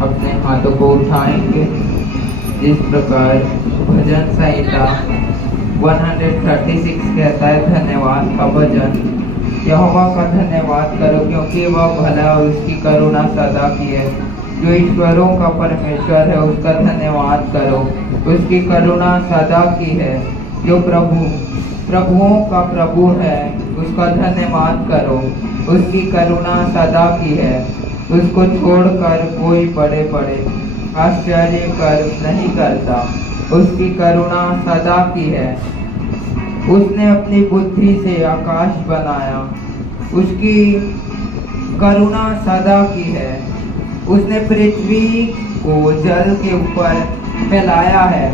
अपने हाथों को उठाएंगे। जिस प्रकार भजन संहिता 136 कहता है, धन्यवाद का भजन। यहोवा का धन्यवाद करो क्योंकि वह भला और उसकी करुणा सदा की है। जो ईश्वरों का परमेश्वर है उसका धन्यवाद करो, उसकी करुणा सदा की है। जो प्रभुओं का प्रभु है उसका धन्यवाद करो, उसकी करुणा सदा की है। उसको छोड़कर कोई बड़े बड़े आश्चर्य कर नहीं करता, उसकी करुणा सदा की है। उसने अपनी बुद्धि से आकाश बनाया, उसकी करुणा सदा की है। उसने पृथ्वी को जल के ऊपर फैलाया है,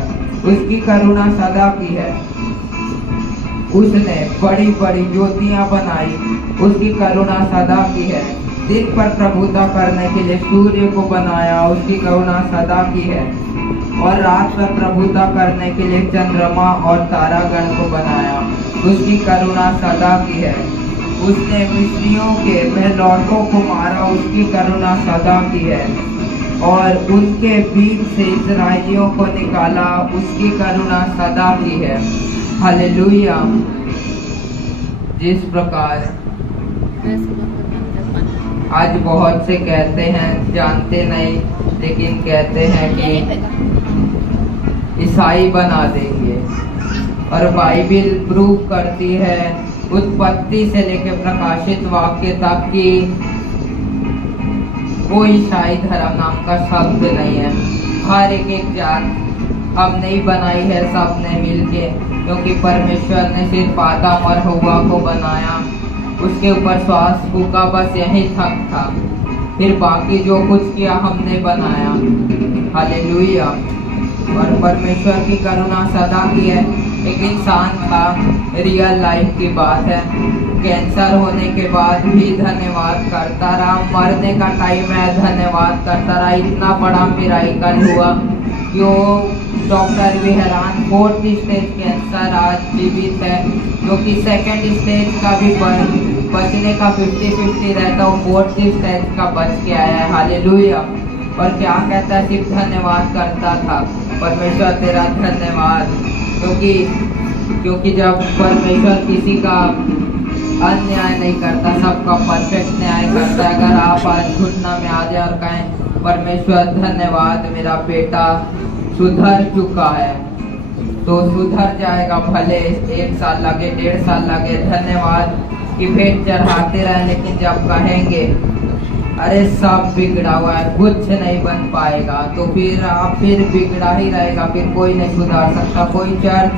उसकी करुणा सदा की है। उसने बड़ी बड़ी ज्योतियां बनाई, उसकी करुणा सदा की है। दिन पर प्रभुता करने के लिए सूर्य को बनाया, उसकी करुणा सदा की है। और रात पर प्रभुता करने के लिए चंद्रमा और तारागण को बनाया, उसकी करुणा सदा की है। उसने मिस्रियों के पहलौठों को मारा, उसकी करुणा सदा की है। और उनके बीच से इस्राएलियों को निकाला, उसकी करुणा सदा की है। हालेलुया। जिस प्रकार आज बहुत से कहते हैं, जानते नहीं, लेकिन कहते हैं कि ईसाई बना देंगे, और बाइबिल प्रूव करती है उत्पत्ति से लेकर प्रकाशित वाक्य तक कि कोई ईसाई धर्म नाम का शब्द नहीं है। हर एक जात हमने ही बनाई है, सबने मिलके, क्योंकि परमेश्वर ने सिर्फ आदम और हव्वा को बनाया, उसके ऊपर श्वास फूका, बस यही तक था। फिर बाकी जो कुछ किया हमने बनाया। हालेलुया। और परमेश्वर की करुणा सदा की है। एक इंसान था, रियल लाइफ की बात है, कैंसर होने के बाद भी धन्यवाद करता रहा, मरने का टाइम है धन्यवाद करता रहा। इतना बड़ा मिराकल हुआ कि वो डॉक्टर भी हैरान। 4th स्टेज कैंसर आज जीवित है, जो कि 2nd स्टेज का भी बचने का 50-50 रहता, वो 4th स्टेज का बच के आया है। हालेलुया। और क्या कहता है, सिर्फ धन्यवाद करता था, परमेश्वर तेरा धन्यवाद। क्योंकि जब परमेश्वर किसी का अन्याय नहीं करता, सबका परफेक्ट न्याय करता है। अगर आप आज घुटना में आ जाए और कहें परमेश्वर धन्यवाद, मेरा बेटा सुधर चुका है, तो सुधर जाएगा। भले 1 साल लगे, 1.5 साल लगे, धन्यवाद की भेंट चढ़ाते रहे। लेकिन जब कहेंगे अरे सब बिगड़ा हुआ है, कुछ नहीं बन पाएगा, तो फिर बिगड़ा ही रहेगा। फिर कोई नहीं सुधार सकता, कोई चर्च,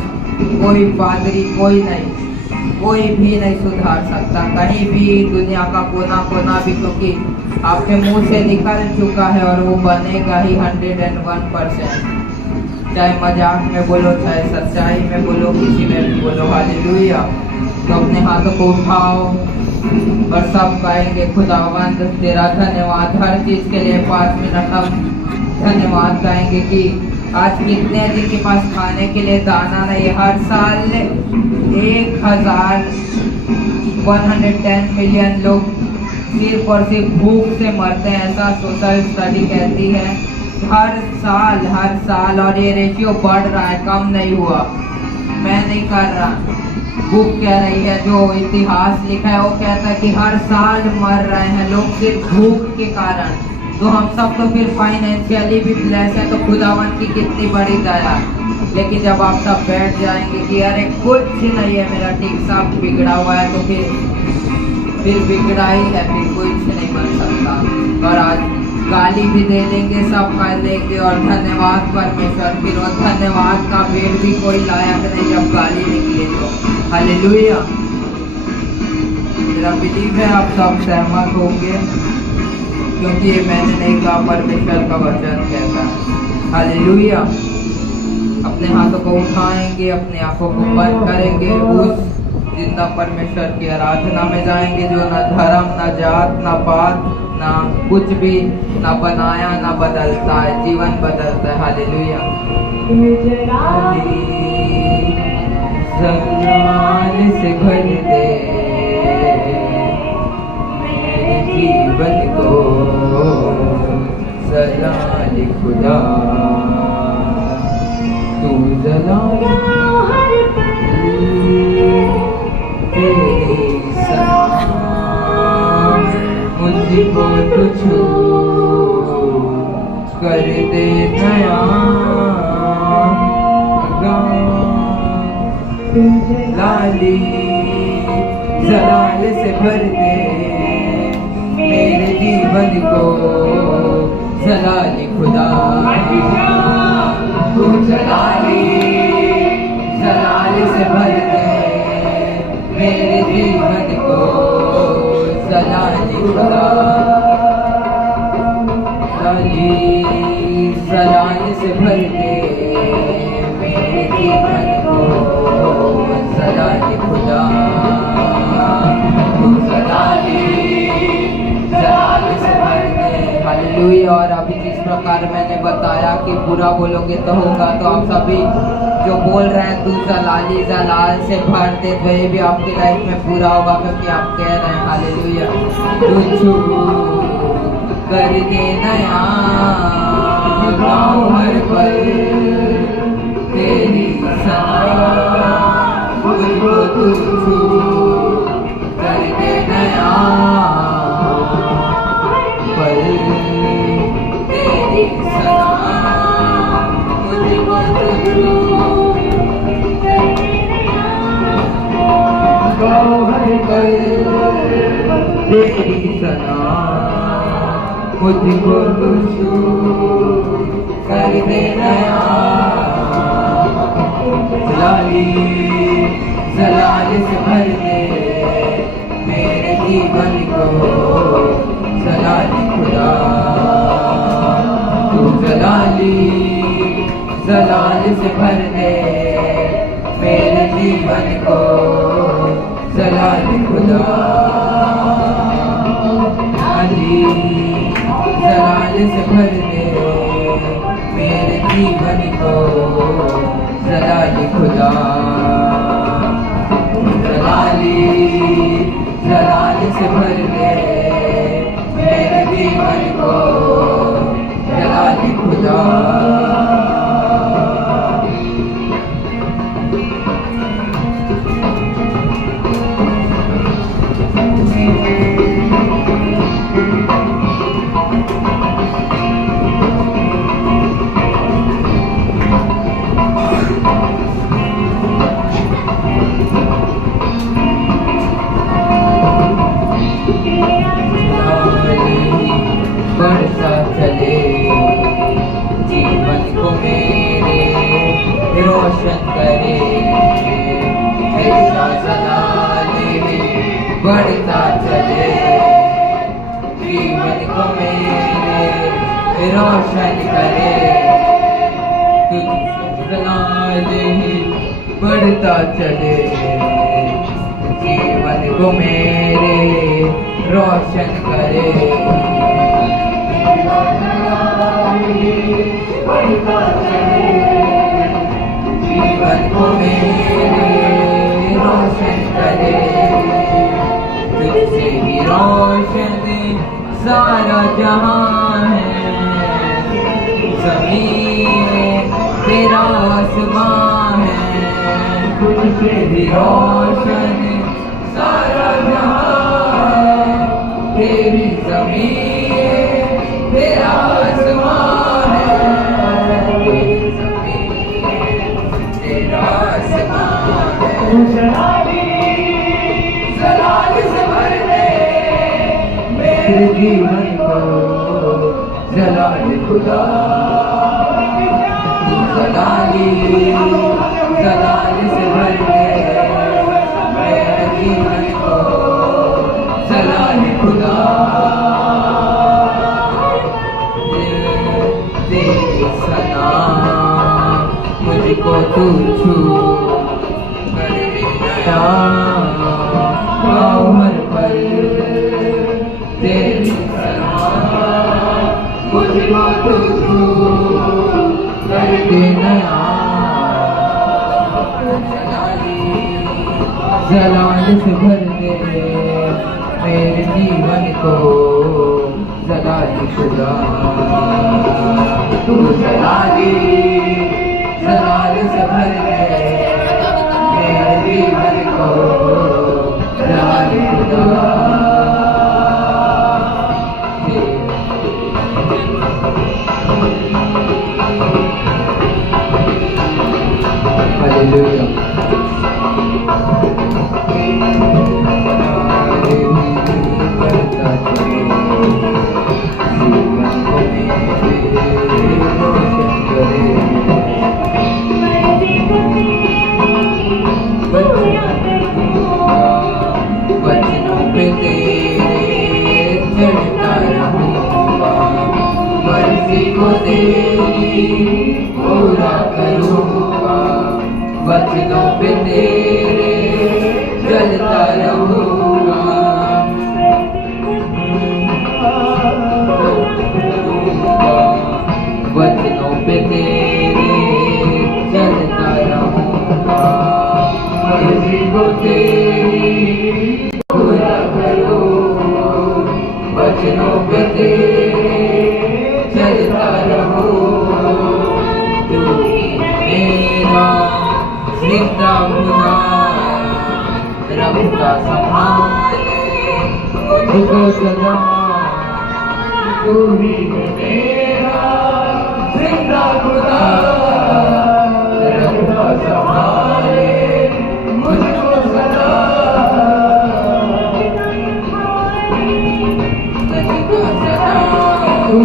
कोई पादरी, कोई भी नहीं सुधार सकता, कहीं भी, दुनिया का कोना कोना भी, क्योंकि आपके मुंह से निकल चुका है और वो बनेगा ही 101%। चाहे मजाक में बोलो, चाहे सच्चाई में बोलो, किसी में भी बोलो। हालेलुया। तो अपने हाथों को उठाओ और सब कहेंगे खुदावंद तेरा धन्यवाद। हर चीज के लिए 5 मिनट हम धन्यवाद कहेंगे कि आज कितने जिनके पास खाने के लिए दाना नहीं। हर साल 110 मिलियन लोग सिर्फ और सिर्फ भूख से मरते हैं, ऐसा सोशल स्टडी कहती है। हर साल, और ये रेशियो बढ़ रहा है, कम नहीं हुआ। मैं नहीं कर रहा, बुक कह रही है, जो इतिहास लिखा है वो कहता है कि हर साल मर रहे हैं लोग सिर्फ भूख के कारण। तो हम सब तो फिर फाइनेंशियली भी ब्लेस है, तो खुदावन की कितनी बड़ी दया। लेकिन जब आप सब बैठ जाएंगे कि अरे कुछ नहीं है मेरा ठीक, सब बिगड़ा हुआ है, तो फिर बिगड़ा ही है, फिर कुछ नहीं बन सकता। और आज गाली भी दे देंगे, सब कर लेंगे, और धन्यवाद परमेश्वर, फिर वो धन्यवाद का पेड़ भी कोई लायक नहीं जब गाली निकले तो। हालेलुया। मेरा बिलीव है आप सब सहमत होंगे, क्योंकि ये मैंने नहीं कहा, परमेश्वर का वचन कहता है। हालेलुया। अपने हाथों को उठाएंगे, अपनी आंखों को बंद करेंगे, उस जिंदा परमेश्वर की आराधना में जाएंगे, जो न धर्म, न जात, न पात, ना कुछ भी, ना बनाया, ना बदलता है, जीवन बदलता है। हालेलुया। जमाल से भर दे मेरे जीवन को, खुदा तू जलाए हर पल तेरी सना मुझको तो छू कर दे नया लाली जलाल से भर दे मेरे जीवन को जलाली खुदा तू जलाली जलाल से भर दे मेरे जीवन को जलाली खुदा लाली जलाल से भर दे मेरे जीवन को जलाली खुदा तू जलाली जलाल से भर दे। हालेलुया। और अभी जिस प्रकार मैंने बताया कि बुरा बोलोगे तो होगा, तो आप सभी जो बोल रहे हैं तू जलाली जलाल से भर दे, तो ये भी आपकी लाइफ में पूरा होगा, क्योंकि आप कह रहे हैं हालेलुया तू कर दे नया गाँव हर पल तेरी सना मुझको तू छू कर दे नया पल तेरी सना मुझको तू छू गाँव हर पल तेरी सना मुझको तू छू कर दे नया जलाली जलाल से भर दे मेरे जीवन को जलाली खुदा तू जलाली जलाल से भर दे मेरे जीवन को जलाली खुदा अली जलाल से भर दे मेरे जीवन को जलाली खुदा जलाली जलाल से भर दे मेरे जीवन को जलाली खुदा बढ़ता चले जीवन को मेरे रोशन करे ऐसा जलाले बढ़ता चले जीवन को मेरे रोशन करे तुझसे जलाले बढ़ता चले जीवन को मेरे रोशन करे जीवन को मेरे रोशन करे तुझसे ही रोशन सारा जहां है ज़मीन तेरा आसमां है तुझसे ही रोशन सारा जहां है तेरी ज़मीन तेरा आसमां है तेरी ज़मीन तेरा आसमां है जलाली जलाल से भर दे मेरे जीवन को जलाली खुदा तू जलाली जलाल से भर दे मेरे जीवन को जलाली खुदा तेरी सना मुझको तू छू कर दे नया गाँव हर पल तेरी सना मुझको तू छू कर दे नया जलाल से भर दे मेरे जीवन को जलाली खुदा तू जलाली जलाल से भर दे मेरे जीवन को जलाली खुदा। हालेलुया। पूरा करूँगा वचनों पे तेरे चलता रहूँगा वचनों पे तेरे चलता रहूँगा मर्जी को तेरी पूरा करूँगा वचनों पे तेरे चलता रहूँगा तू मेरा जिंदा खुदा रखता संभाले मुझको सदा तू ही मेरा जिंदा खुदा रखता संभाले मुझको सदा मुझको सदा तू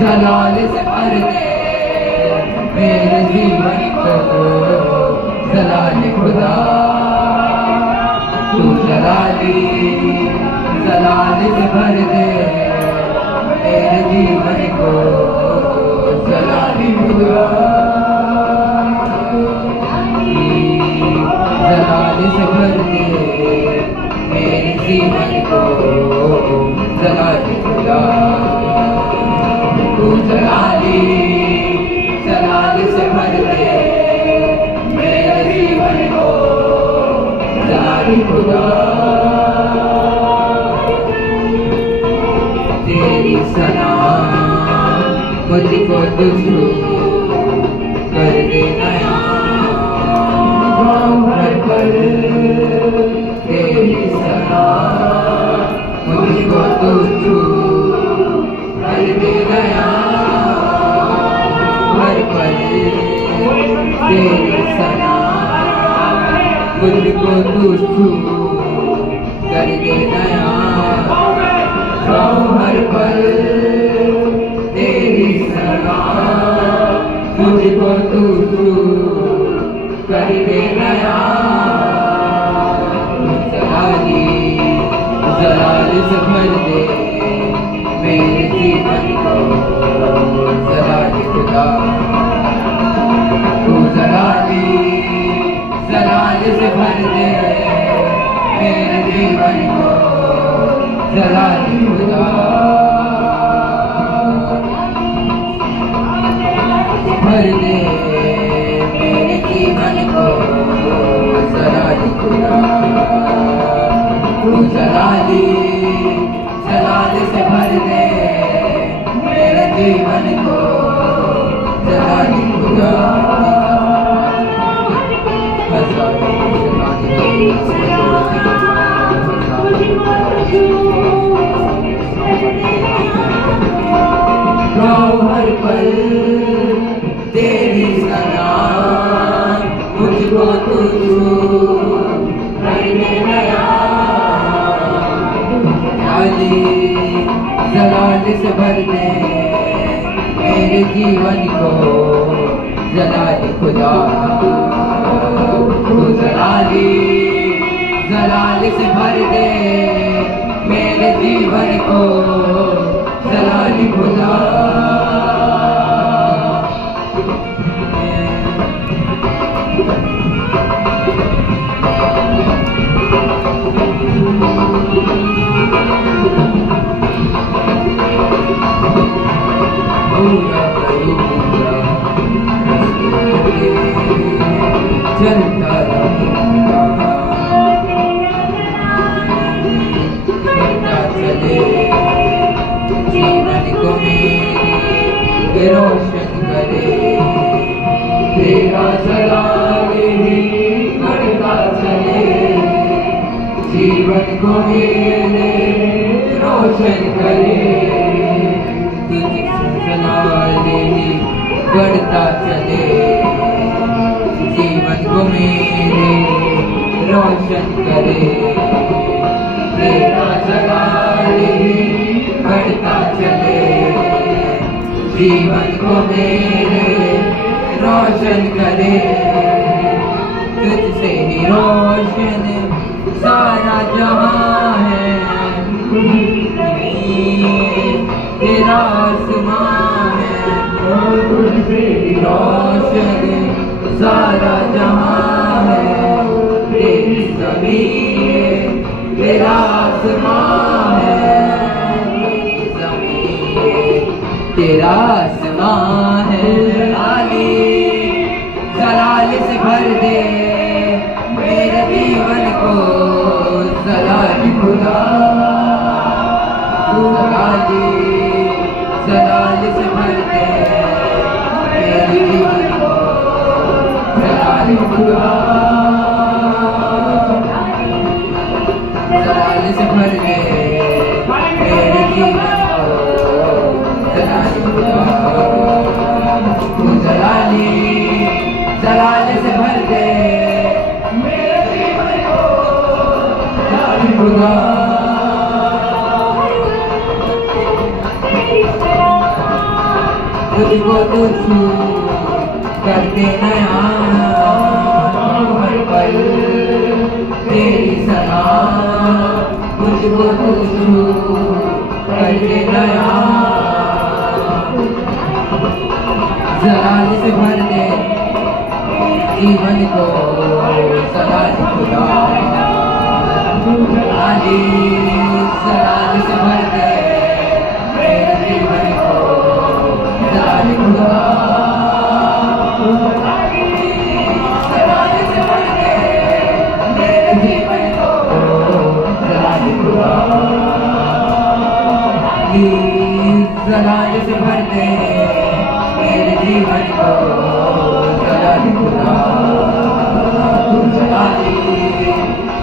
जलाल से भर दे मेरे जीवन को जलाल खुदा तू जलाली जलाल से भर दे मेरे जीवन को जलाली खुदा जलाल से भर दे मेरे जीवन को जलाली खुदा तू जलाली जलाल से भर दे मेरे जीवन को जलाली खुदा तेरी सना मुझको तुझको कर दे नया भर कर तेरी सना मुझको तुझको कर दे नया तेरी सना मुझको तुझको कर दे नया हर पल तेरी सना मुझको तुझको कर दे नया जलाली जलाल से भर दे मेरे जीवन को जलाली खुदा तू जलाली जलाल से भर दे मेरे जीवन को जलाली खुदा भर दे मेरे जीवन को जलाली खुदा तू जलाली जलाल से भर दे मेरे जीवन को जलाली खुदा हर पल तेरी सना मुझको तुझको करने नया जलाल से भर दे मेरे जीवन को जलाली खुदा तू जलाली जलाल से भर दे मेरे जीवन को जलाली खुदा पूरा करूँगा चलता रहूँगा चलता चले जीवन को मेरे रोशन करे। तेरा जलाल ही बढ़ता चले, जीवन को मेरे रोशन करे। तुझसे जलाल ही बढ़ता चले, जीवन को मेरे रोशन करे। तेरा जलाल ही बढ़ता चले, जीवन को मेरे रोशन करे। तुझसे ही रोशन सारा जहां है, तेरा आसमां है। तुझसे ही रोशन सारा जहां है, तेरी ज़मीन तेरा आसमां है। तेरी ज़मीन तेरा आसमां है। जलाल से भर दे मेरे जीवन को, जलाल खुदा। जलाल से भर दे मेरे जीवन को, जलाल खुदा। जलाल से भर दे मेरे जीवन को, जलाल खुदा। जलाल से भर दे मेरे जीवन को, जलाल खुदा। तुझको तो छू कर दे नया हर पल तेरी सलाह। तुझको तो छू कर दे नया, जलाल से भर दे जीवन को, जलाल खुदा। जलाल से भर दे मेरे जीवन को, जलाल खुदा। जलाल से भर दे मेरे जीवन को, जलाल खुदा। जलाल से भर दे मेरे जीवन को, जलाल खुदा।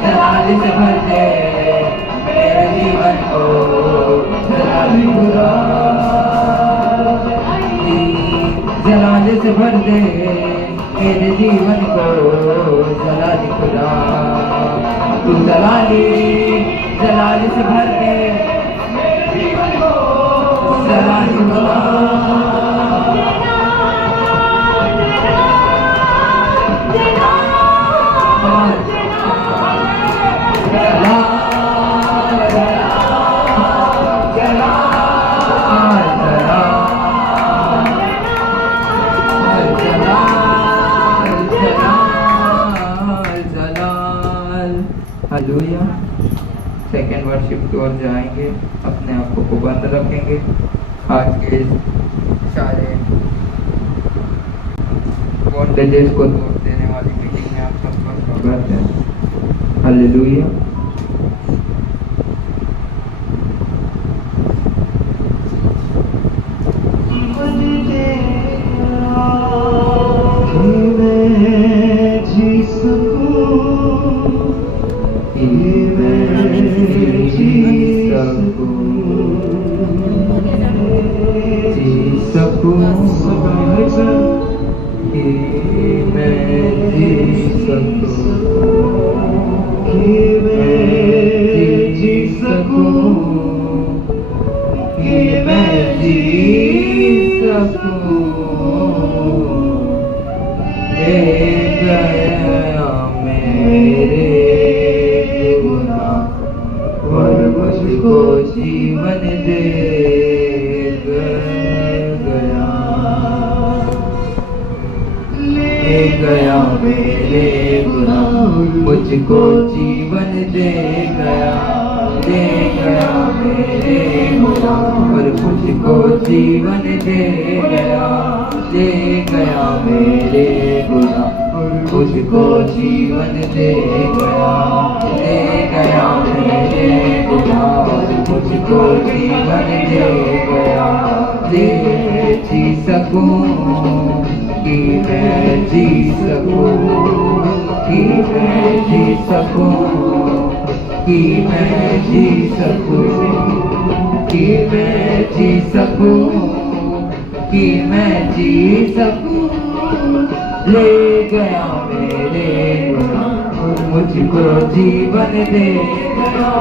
जलाल से भर दे मेरे जीवन को, जलाल खुदा। जलाल से भर दे मेरे जीवन को, जलाल खुदा। तू जलाल से भर दे मेरे जीवन को, जलाल खुदा। हालेलुया। सेकेंड वर्शिप की ओर जाएंगे, अपने आप को बंद रखेंगे। आज के सारे बॉन्डेजेस को तोड़ देने वाली मीटिंग में आप सबका स्वागत है। हालेलुया। जीवन दे गया मेरे गुनाह, मुझको जीवन दे गया मेरे गुनाह, और मुझको जीवन दे गया मेरे गुनाह, मुझको जीवन दे गया मेरे गुनाह, मुझको जीवन दे गया। जीसस सकूं, कि मैं जी सकूं, कि मैं जी सकूं, कि मैं जी सकूं, कि मैं जी सकूं, कि मैं जी सकूं। ले गया मेरे गुनाह, मुझको जीवन दे गया,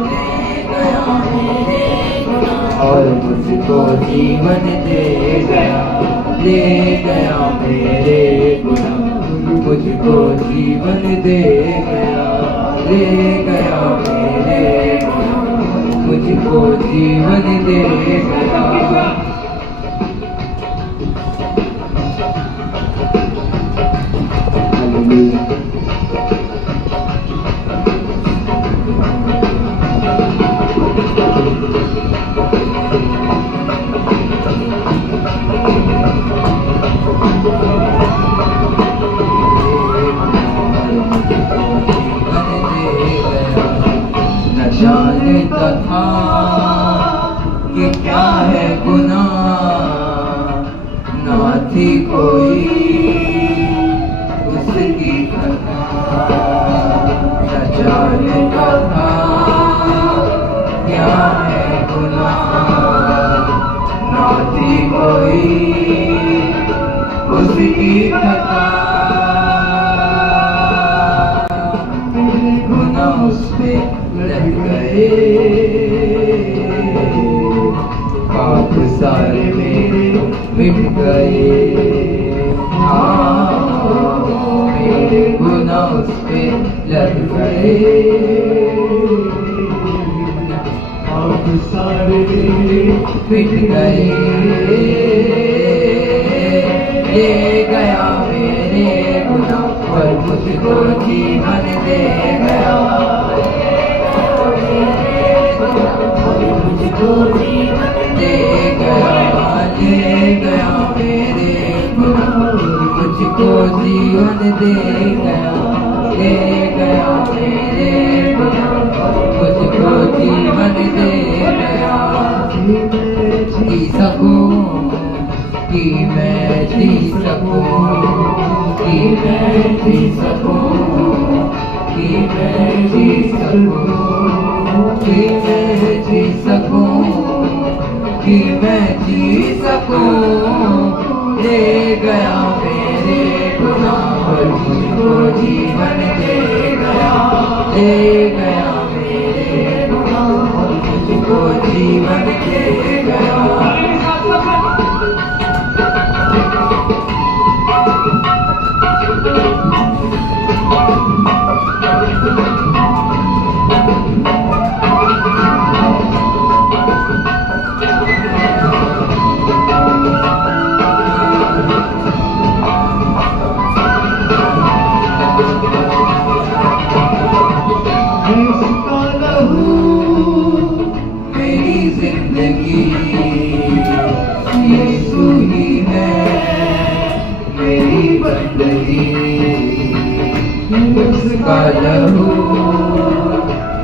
ले गया मेरे गुनाह और मुझको जीवन दे गया, ले गया मेरे गुनाह, मुझको जीवन दे गया, ले गया मेरे गुनाह, मुझको जीवन दे गया। न जानता था कि क्या है गुनाह, ना थी कोई उसकी खता, न जानता था क्या है गुनाह, ना थी कोई उसकी खता। गुनाह उस पे लग गए, पाप सारे मेरे मिट गए, हाँ मेरे गुनाह उस पे लग गए, पाप सारे मेरे मिट गए, ले गया मेरे गुनाह और मुझको जीवन दे गया, मुझको जीवन दे गया, ले गया मेरे गुनाह, मुझको जीवन दे गया, ले गया मेरे गुनाह, मुझको जीवन दे गया। जी सकूं, कि मैं जी सकूं, कि मैं जी सकूं, कि मैं जी सकूं, कि मैं जी सकूं, कि मैं जी सकूं। ले गया मेरे गुनाह और मुझको जीवन दे गया, ले गया मेरे गुनाह और मुझको जीवन दे गया। जिंदगी यीशु ही है मेरी बंदगी, उसका लहू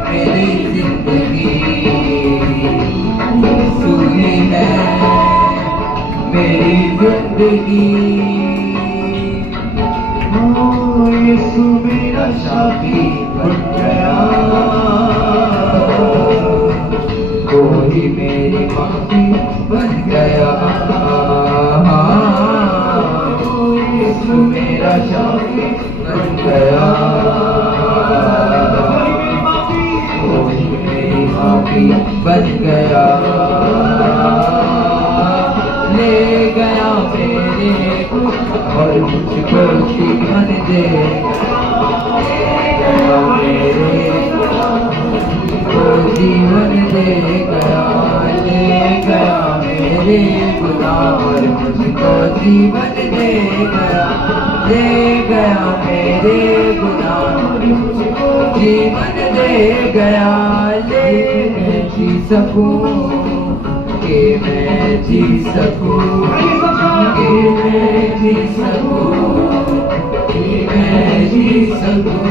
मेरी जिंदगी, यीशु ही है मेरी जिंदगी। ओ यीशु मेरा शाफी बन गया, कोई मेरी माफी बन गया, यीशु मेरा शाफी बन गया, कोई मेरी माफी बन गया, ले गया मेरे और मुझको जीवन दे गया, मेरे को जीवन दे गया, ले गया मेरे गुनाह और मुझको जीवन दे गया, ले गया मेरे गुनाह और मुझको जीवन दे गया। ले मैं जी सकूं, कि मैं जी सकूं, कि मैं जी सकूं, कि मैं जी सकूं,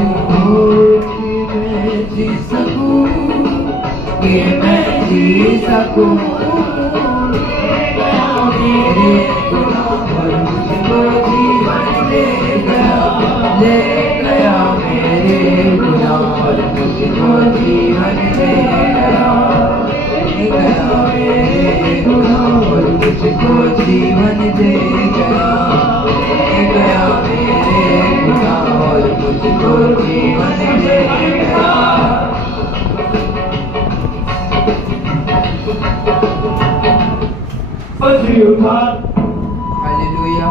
कि मैं जी सकूं, कि मैं जी सकूं। मेरे गुनाह जीवन दे गया मेरे खुदा और मुझको जीवन दे गया। हालेलुया।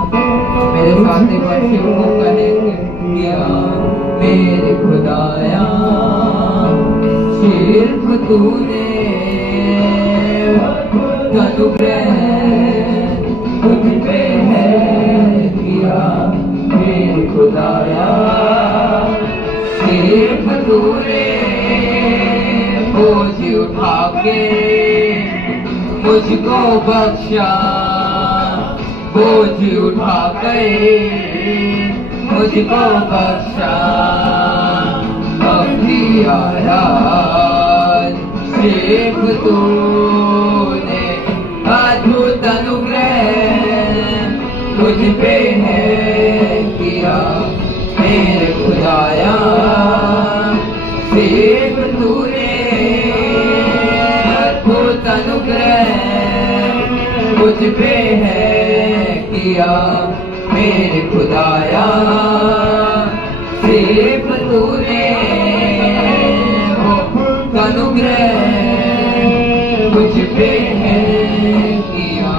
मेरे साथ एक बार शिव को कहेंगे किया मेरे खुदाया सिर्फ तूने अनुग्रह मुझ पे है किया मेरे खुदाया सिर्फ तूने बोझ उठा के मुझको बख्शा बोझ उठा के मुझको बख्शा अब भी आया सिर्फ तूने अद्भुत अनुग्रह मुझ पे है किया मेरे खुदाया सिर्फ तूने अद्भुत अनुग्रह मुझ पे है किया मेरे खुदाया सिर्फ तूने अनुग्रह मुझ पे है किया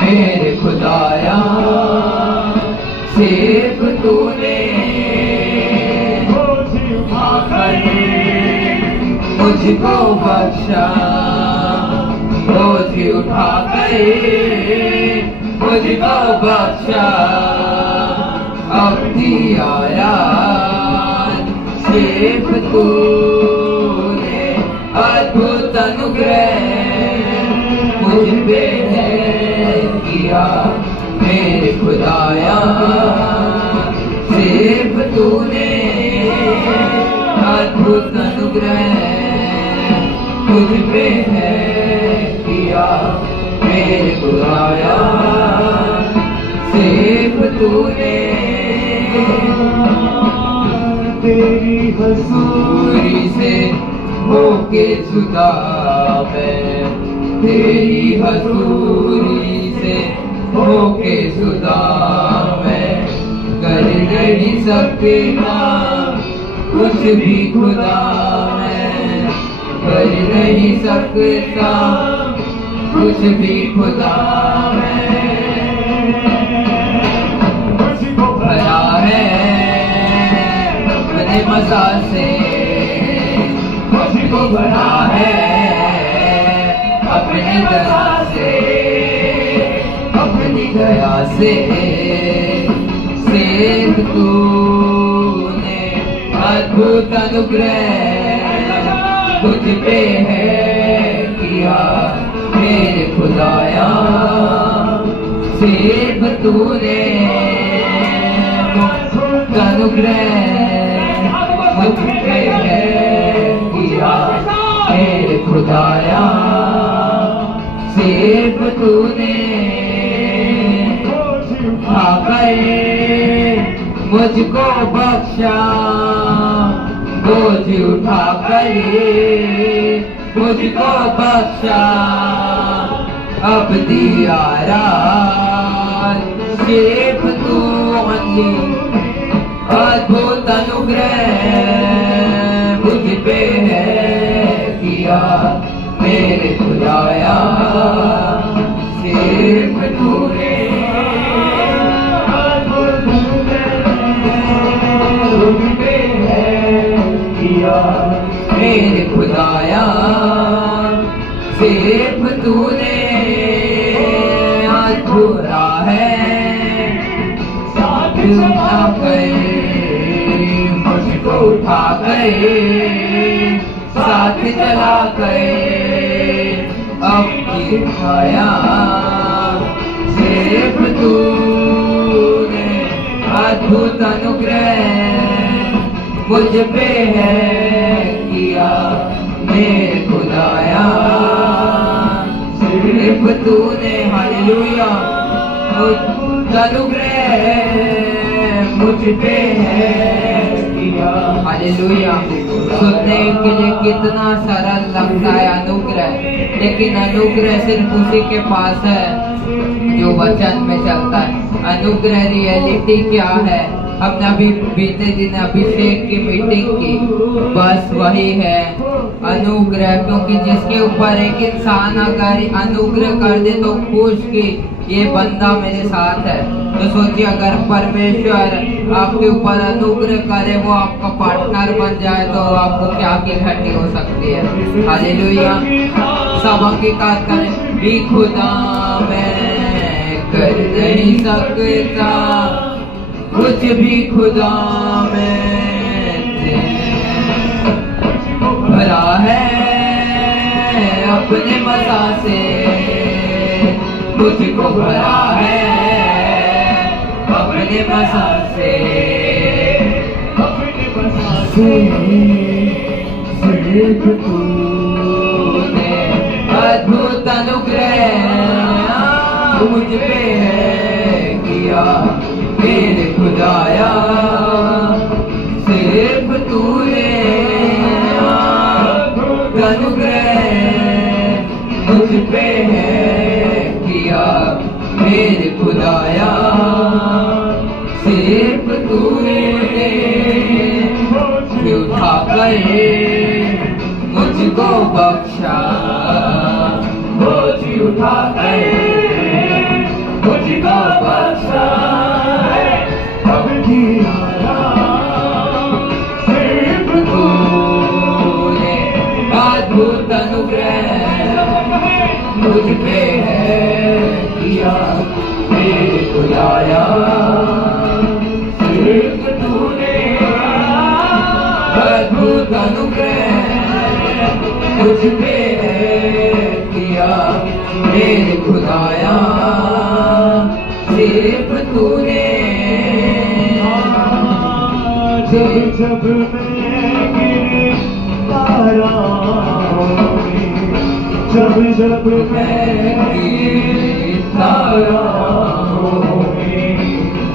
मेरे खुदाया सिर्फ तूने मुझको बख्शा बोझ उठा के मुझको बख्शा अब दिया सिर्फ तूने अद्भुत अनुग्रह मुझ पे है किया मेरे खुदाया सिर्फ तूने अद्भुत अनुग्रह मुझ पे है किया मेरे खुदाया सिर्फ तूने तेरी हजूरी से होके जुदा मैं तेरी हजूरी से होके जुदा मैं कर नहीं सकता कुछ भी खुदा मैं कर नहीं सकता कुछ भी खुदा मैं भरा है अपने मज़ा से मुझको भरा है अपनी दया से अपनी दया से सिर्फ तूने अद्भुत अनुग्रह मुझ पे है किया मेरे खुदाया सिर्फ तूने अनुग्रह मुझ पे है किया मेरे खुदाया सिर्फ तूने आकर मुझको बख्शा बोझ उठा कर मुझको बख्शा अब दिया सिर्फ तू अद्भुत अनुग्रह मुझ पे है किया मेरे खुदाया सिर्फ तूने अद्भुत मुझ पे है किया मेरे खुदाया सिर्फ तूने अधूरा है साथ ना कर मुझको उठा गए साथ चला गए अब दिखाया सिर्फ तूने अद्भुत अनुग्रह मुझ पे है किया मेरे खुदाया सिर्फ तूने हालेलुया अनुग्रह मुझ पे है किया। हालेलुया। सुनने के लिए कितना सरल लगता है अनुग्रह, लेकिन अनुग्रह सिर्फ उसी के पास है जो वचन में चलता है। अनुग्रह रियलिटी क्या है? हमने अभी बीते दिन अभिषेक की मीटिंग की, बस वही है अनुग्रह। क्योंकि जिसके ऊपर एक इंसान अगर अनुग्रह कर दे तो खुश कि ये बंदा मेरे साथ है, तो सोचिए अगर परमेश्वर आपके ऊपर अनुग्रह करे, वो आपका पार्टनर बन जाए, तो आपको क्या की घटी हो सकती है। हालेलुया। सब अंगीकार करें, भी खुदा मैं कर नहीं सकता, कुछ भी खुदा मैं भरा है अपने मसा से, मुझको भरा है अपने मसा से, सिर्फ तूने अद्भुत अनुग्रह मुझ पे है किया मेरे खुदाया, सिर्फ तूने अनुग्रह मुझ पे है किया मेरे खुदाया, सिर्फ तूने उठा कर मुझको बख्शा, बोझ उठा कर मुझको बख्शा, अब किया सिर्फ तूने अद्भुत अनुग्रह मुझ पे है किया मेरे खुदाया, सिर्फ तूने अद्भुत अनुग्रह मुझ पे है किया मेरे खुदाया, सिर्फ तूने। जब मैं गिरा जब मैं गिरा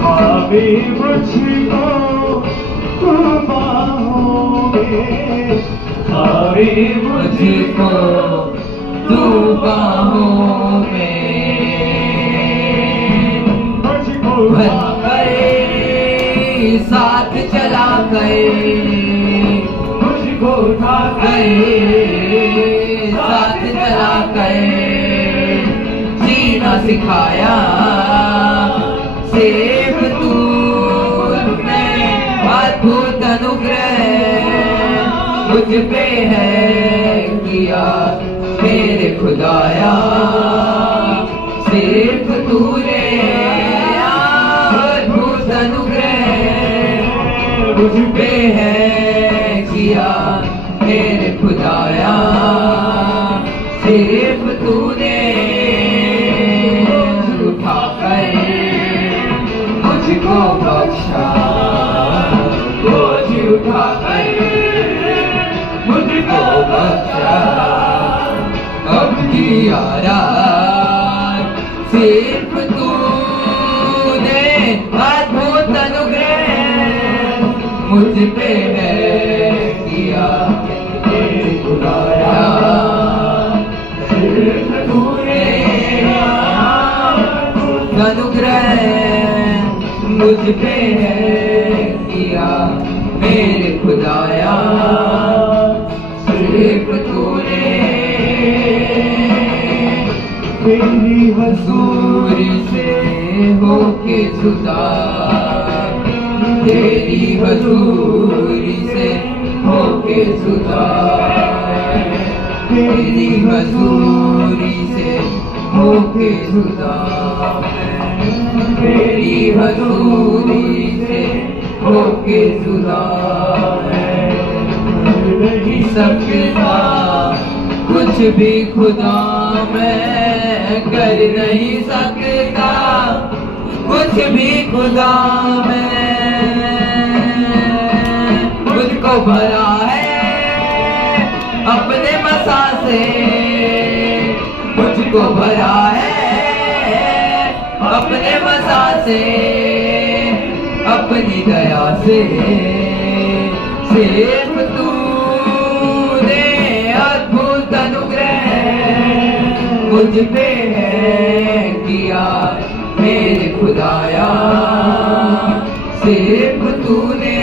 आवे मुझको बाहों में, आवे मुझको तू बाहों में भर गए, साथ चला गए, मुझको उठा गए, साथ चला गए, जीना सिखाया, सिर्फ तूने अद्भुत अनुग्रह मुझ पे है किया मेरे खुदाया, सिर्फ तूने अद्भुत अनुग्रह मुझ पे है किया मेरे खुदाया, सिर्फ तूने उठा कर मुझको बख्शा, बोझ उठा कर मुझको बख्शा, अब किया रात सिर्फ तूने अद्भुत अनुग्रह मुझ पे है किया मेरे खुदाया, सिर्फ तूने अनुग्रह मुझ पे है किया मेरे खुदाया, सिर्फ तूने तेरी हजूरी से होके जुदा, तेरी हजूरी से होके जुदा, तेरी हजूरी से होके जुदा, तेरी हजूरी से होके जुदा नहीं सकता कुछ भी खुदा, मैं कर नहीं सकता कुछ भी खुदा, मैं मुझको भरा है अपने मसा से, मुझको भरा है अपने मसा से, अपनी दया से, सिर्फ तूने अद्भुत अनुग्रह मुझ पे है किया मेरे खुदाया। सिर्फ तूने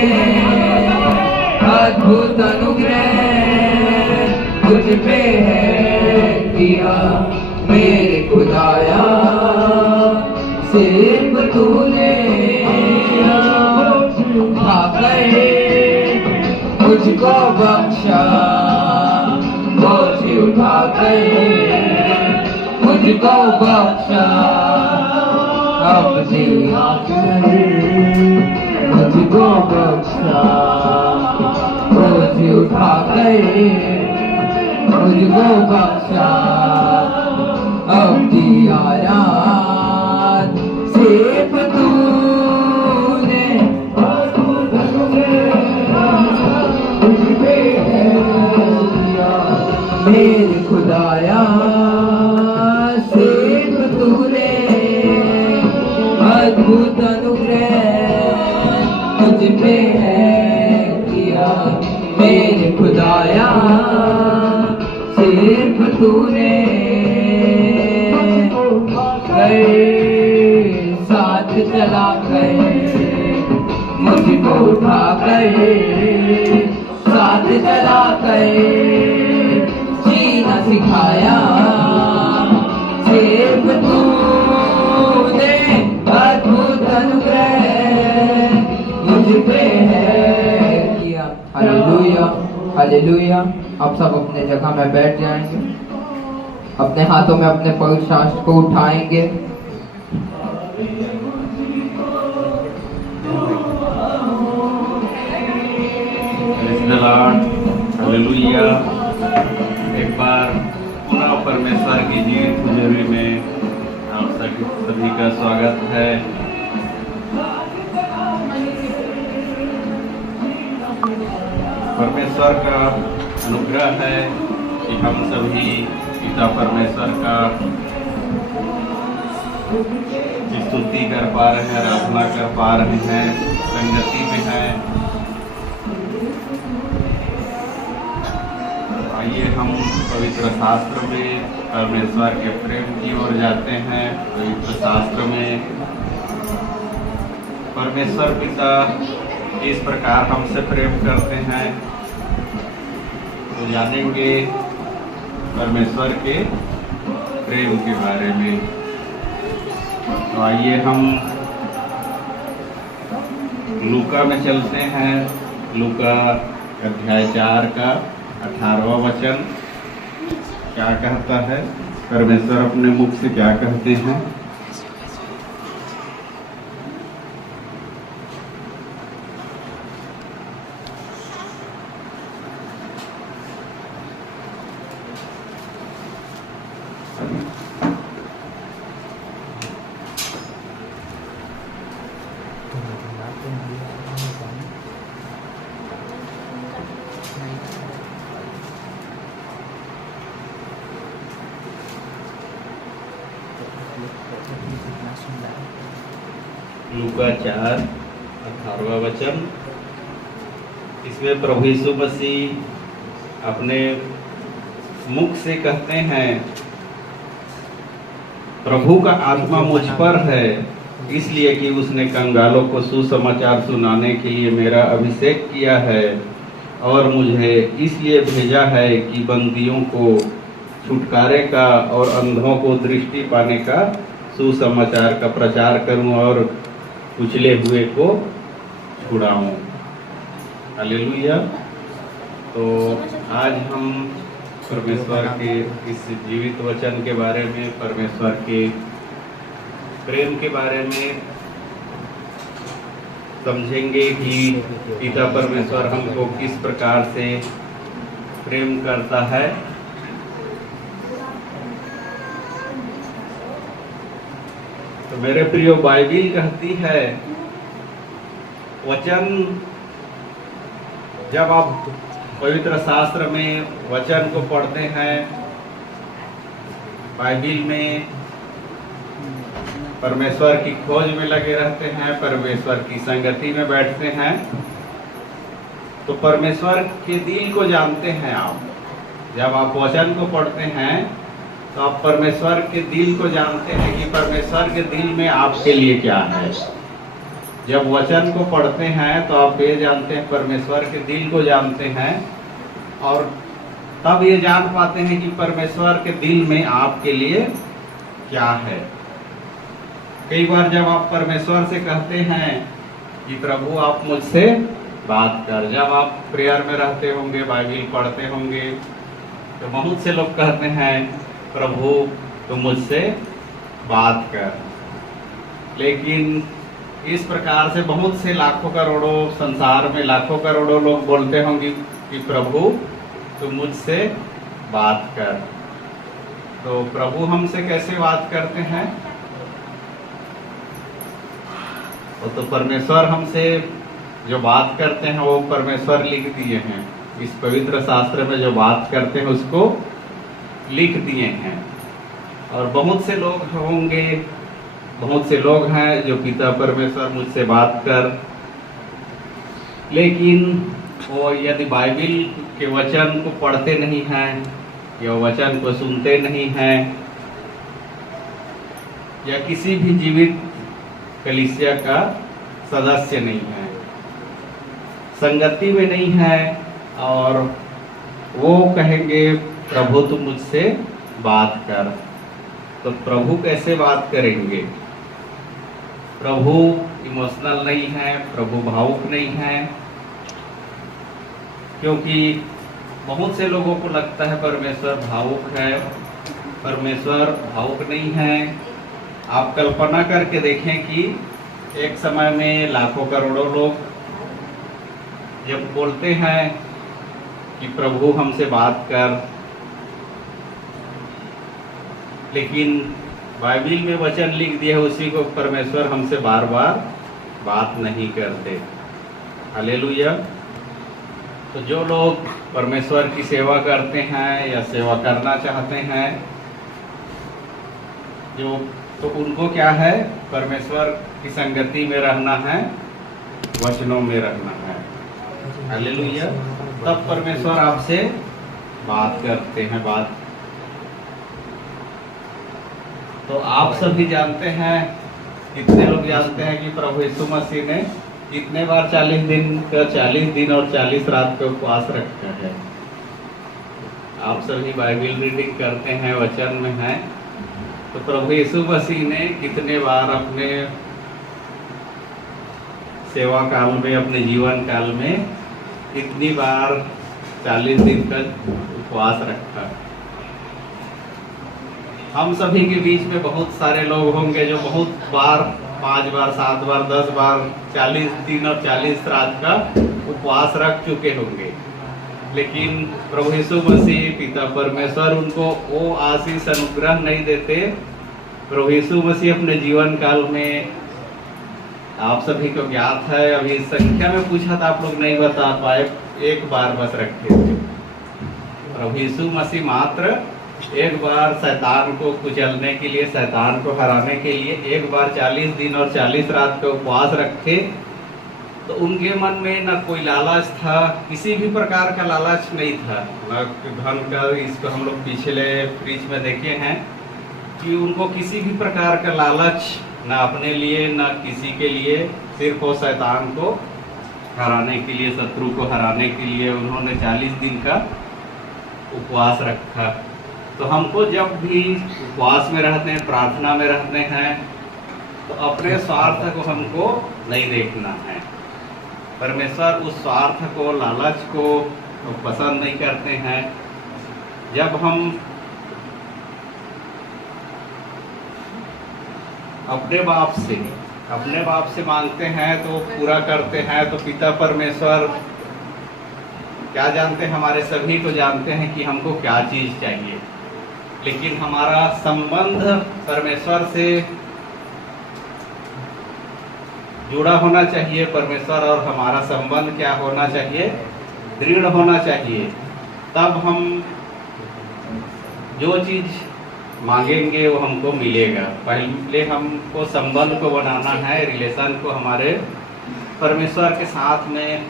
अद्भुत अनुग्रह मुझ पे है किया मेरे खुदाया। सिर्फ तूने उठाकर मुझको बख्शा, बोझ उठाकर मुझको बख्शा। अपनी मुझको बख्शा, बोझ उठाकर मुझको बख्शा। अपनी आराध सिर्फ तूने मेरे खुदाया। सिर्फ तूने अद्भुत अनुग्रह मुझ पे है किया मेरे खुदाया। सिर्फ तूने साथ चला कर मुझको उठा कर, साथ चला कर जीना सिखाया। सिर्फ तूने अद्भुत अनुग्रह मुझ पे है किया। Hallelujah, hallelujah. आप सब अपने जगह में बैठ जाएंगे, अपने हाथों में अपने पवित्र शास्त्र को उठाएंगे। हालेलुया। एक बार पुनः परमेश्वर की जीवित खुजरी में आप सभी का स्वागत है। परमेश्वर का अनुग्रह है कि हम सभी पिता परमेश्वर का स्तुति कर पा रहे हैं, आराधना कर पा रहे हैं, संगति में हैं। आइए हम पवित्र शास्त्र में परमेश्वर के प्रेम की ओर जाते हैं। पवित्र शास्त्र में परमेश्वर पिता इस प्रकार हमसे प्रेम करते हैं तो जानेंगे परमेश्वर के प्रेम के बारे में। तो आइए हम लूका में चलते हैं। लूका अध्याय 4 का 18वां वचन क्या कहता है, परमेश्वर अपने मुख से क्या कहते हैं। लूका 4 18वां वचन। इसमें प्रभु यीशु मसीह अपने मुख से कहते हैं, प्रभु का आत्मा मुझ पर है, इसलिए कि उसने कंगालों को सुसमाचार सुनाने के लिए मेरा अभिषेक किया है और मुझे इसलिए भेजा है कि बंदियों को छुटकारे का और अंधों को दृष्टि पाने का सुसमाचार का प्रचार करूं और कुचले हुए को छुड़ाऊं। हालेलुया। तो आज हम परमेश्वर के इस जीवित वचन के बारे में, परमेश्वर के प्रेम के बारे में समझेंगे कि पिता परमेश्वर हमको किस प्रकार से प्रेम करता है। तो मेरे प्रियो, बाइबिल कहती है, वचन, जब आप पवित्र शास्त्र में वचन को पढ़ते हैं, बाइबिल में परमेश्वर की खोज में लगे रहते हैं, परमेश्वर की संगति में बैठते हैं, तो परमेश्वर के दिल को जानते हैं आप। जब आप वचन को पढ़ते हैं तो आप परमेश्वर के दिल को जानते हैं कि परमेश्वर के दिल में आपके लिए क्या है। जब वचन को पढ़ते हैं तो आप ये जानते हैं, परमेश्वर के दिल को जानते हैं, और तब ये जान पाते हैं कि परमेश्वर के दिल में आपके लिए क्या है। कई बार जब आप परमेश्वर से कहते हैं कि प्रभु आप मुझसे बात कर, जब आप प्रेयर में रहते होंगे, बाइबल पढ़ते होंगे, तो बहुत से लोग कहते हैं प्रभु तो मुझसे बात कर। लेकिन इस प्रकार से बहुत से लाखों करोड़ों, संसार में लाखों करोड़ों लोग बोलते होंगे कि प्रभु तो मुझसे बात कर। तो प्रभु हमसे कैसे बात करते हैं? तो परमेश्वर हमसे जो बात करते हैं वो परमेश्वर लिख दिए हैं। इस पवित्र शास्त्र में जो बात करते हैं उसको लिख दिए हैं। और बहुत से लोग होंगे, बहुत से लोग हैं जो पिता परमेश्वर मुझसे बात कर, लेकिन वो यदि बाइबल के वचन को पढ़ते नहीं हैं या वचन को सुनते नहीं हैं या किसी भी जीवित कलीसिया का सदस्य नहीं है, संगति में नहीं है, और वो कहेंगे प्रभु तुम मुझसे बात कर, तो प्रभु कैसे बात करेंगे? प्रभु इमोशनल नहीं है, प्रभु भावुक नहीं है, क्योंकि बहुत से लोगों को लगता है परमेश्वर भावुक है। परमेश्वर भावुक नहीं है। आप कल्पना करके देखें कि एक समय में लाखों करोड़ों लोग जब बोलते हैं कि प्रभु हमसे बात कर, लेकिन बाइबल में वचन लिख दिया उसी को परमेश्वर हमसे बार बार बात नहीं करते। हालेलुया। तो जो लोग परमेश्वर की सेवा करते हैं या सेवा करना चाहते हैं, जो तो उनको क्या है? परमेश्वर की संगति में रहना है, वचनों में रहना है। हालेलुया। तब परमेश्वर आपसे बात करते हैं। बात तो आप सभी जानते हैं, कितने लोग जानते हैं कि प्रभु यीशु मसीह ने कितने बार 40 दिन और 40 रात का उपवास रखा है? आप सभी बाइबल रीडिंग करते हैं, वचन में हैं, तो प्रभु यीशु मसीह ने कितने बार अपने सेवा काल में, अपने जीवन काल में कितनी बार 40 दिन का उपवास रखा? हम सभी के बीच में बहुत सारे लोग होंगे जो बहुत बार, 5 बार, 7 बार, 10 बार 40 दिन और 40 रात का उपवास रख चुके होंगे, लेकिन प्रभु यीशु मसीह पिता परमेश्वर उनको वो आशीष अनुग्रह नहीं देते। प्रभु यीशु मसीह अपने जीवन काल में, आप सभी को ज्ञात है, अभी संख्या में पूछा था आप लोग नहीं बता पाए, 1 बार बस रखे थे। प्रभु यीशु मसीह मात्र 1 बार शैतान को कुचलने के लिए, शैतान को हराने के लिए 1 बार 40 दिन और 40 रात का उपवास रखे। तो उनके मन में न कोई लालच था, किसी भी प्रकार का लालच नहीं था, न धन का। इसको हम लोग पिछले प्रीच में देखे हैं कि उनको किसी भी प्रकार का लालच न अपने लिए न किसी के लिए, सिर्फ वो शैतान को हराने के लिए, शत्रु को हराने के लिए उन्होंने 40 दिन का उपवास रखा। तो हमको जब भी उपवास में रहते हैं, प्रार्थना में रहते हैं, तो अपने स्वार्थ को हमको नहीं देखना है। परमेश्वर उस स्वार्थ को, लालच को तो पसंद नहीं करते हैं। जब हम अपने बाप से मांगते हैं तो पूरा करते हैं, तो पिता परमेश्वर क्या जानते हैं? हमारे सभी को जानते हैं कि हमको क्या चीज चाहिए, लेकिन हमारा संबंध परमेश्वर से जुड़ा होना चाहिए। परमेश्वर और हमारा संबंध क्या होना चाहिए? दृढ़ होना चाहिए। तब हम जो चीज मांगेंगे वो हमको मिलेगा। पहले हमको संबंध को बनाना है, रिलेशन को हमारे परमेश्वर के साथ में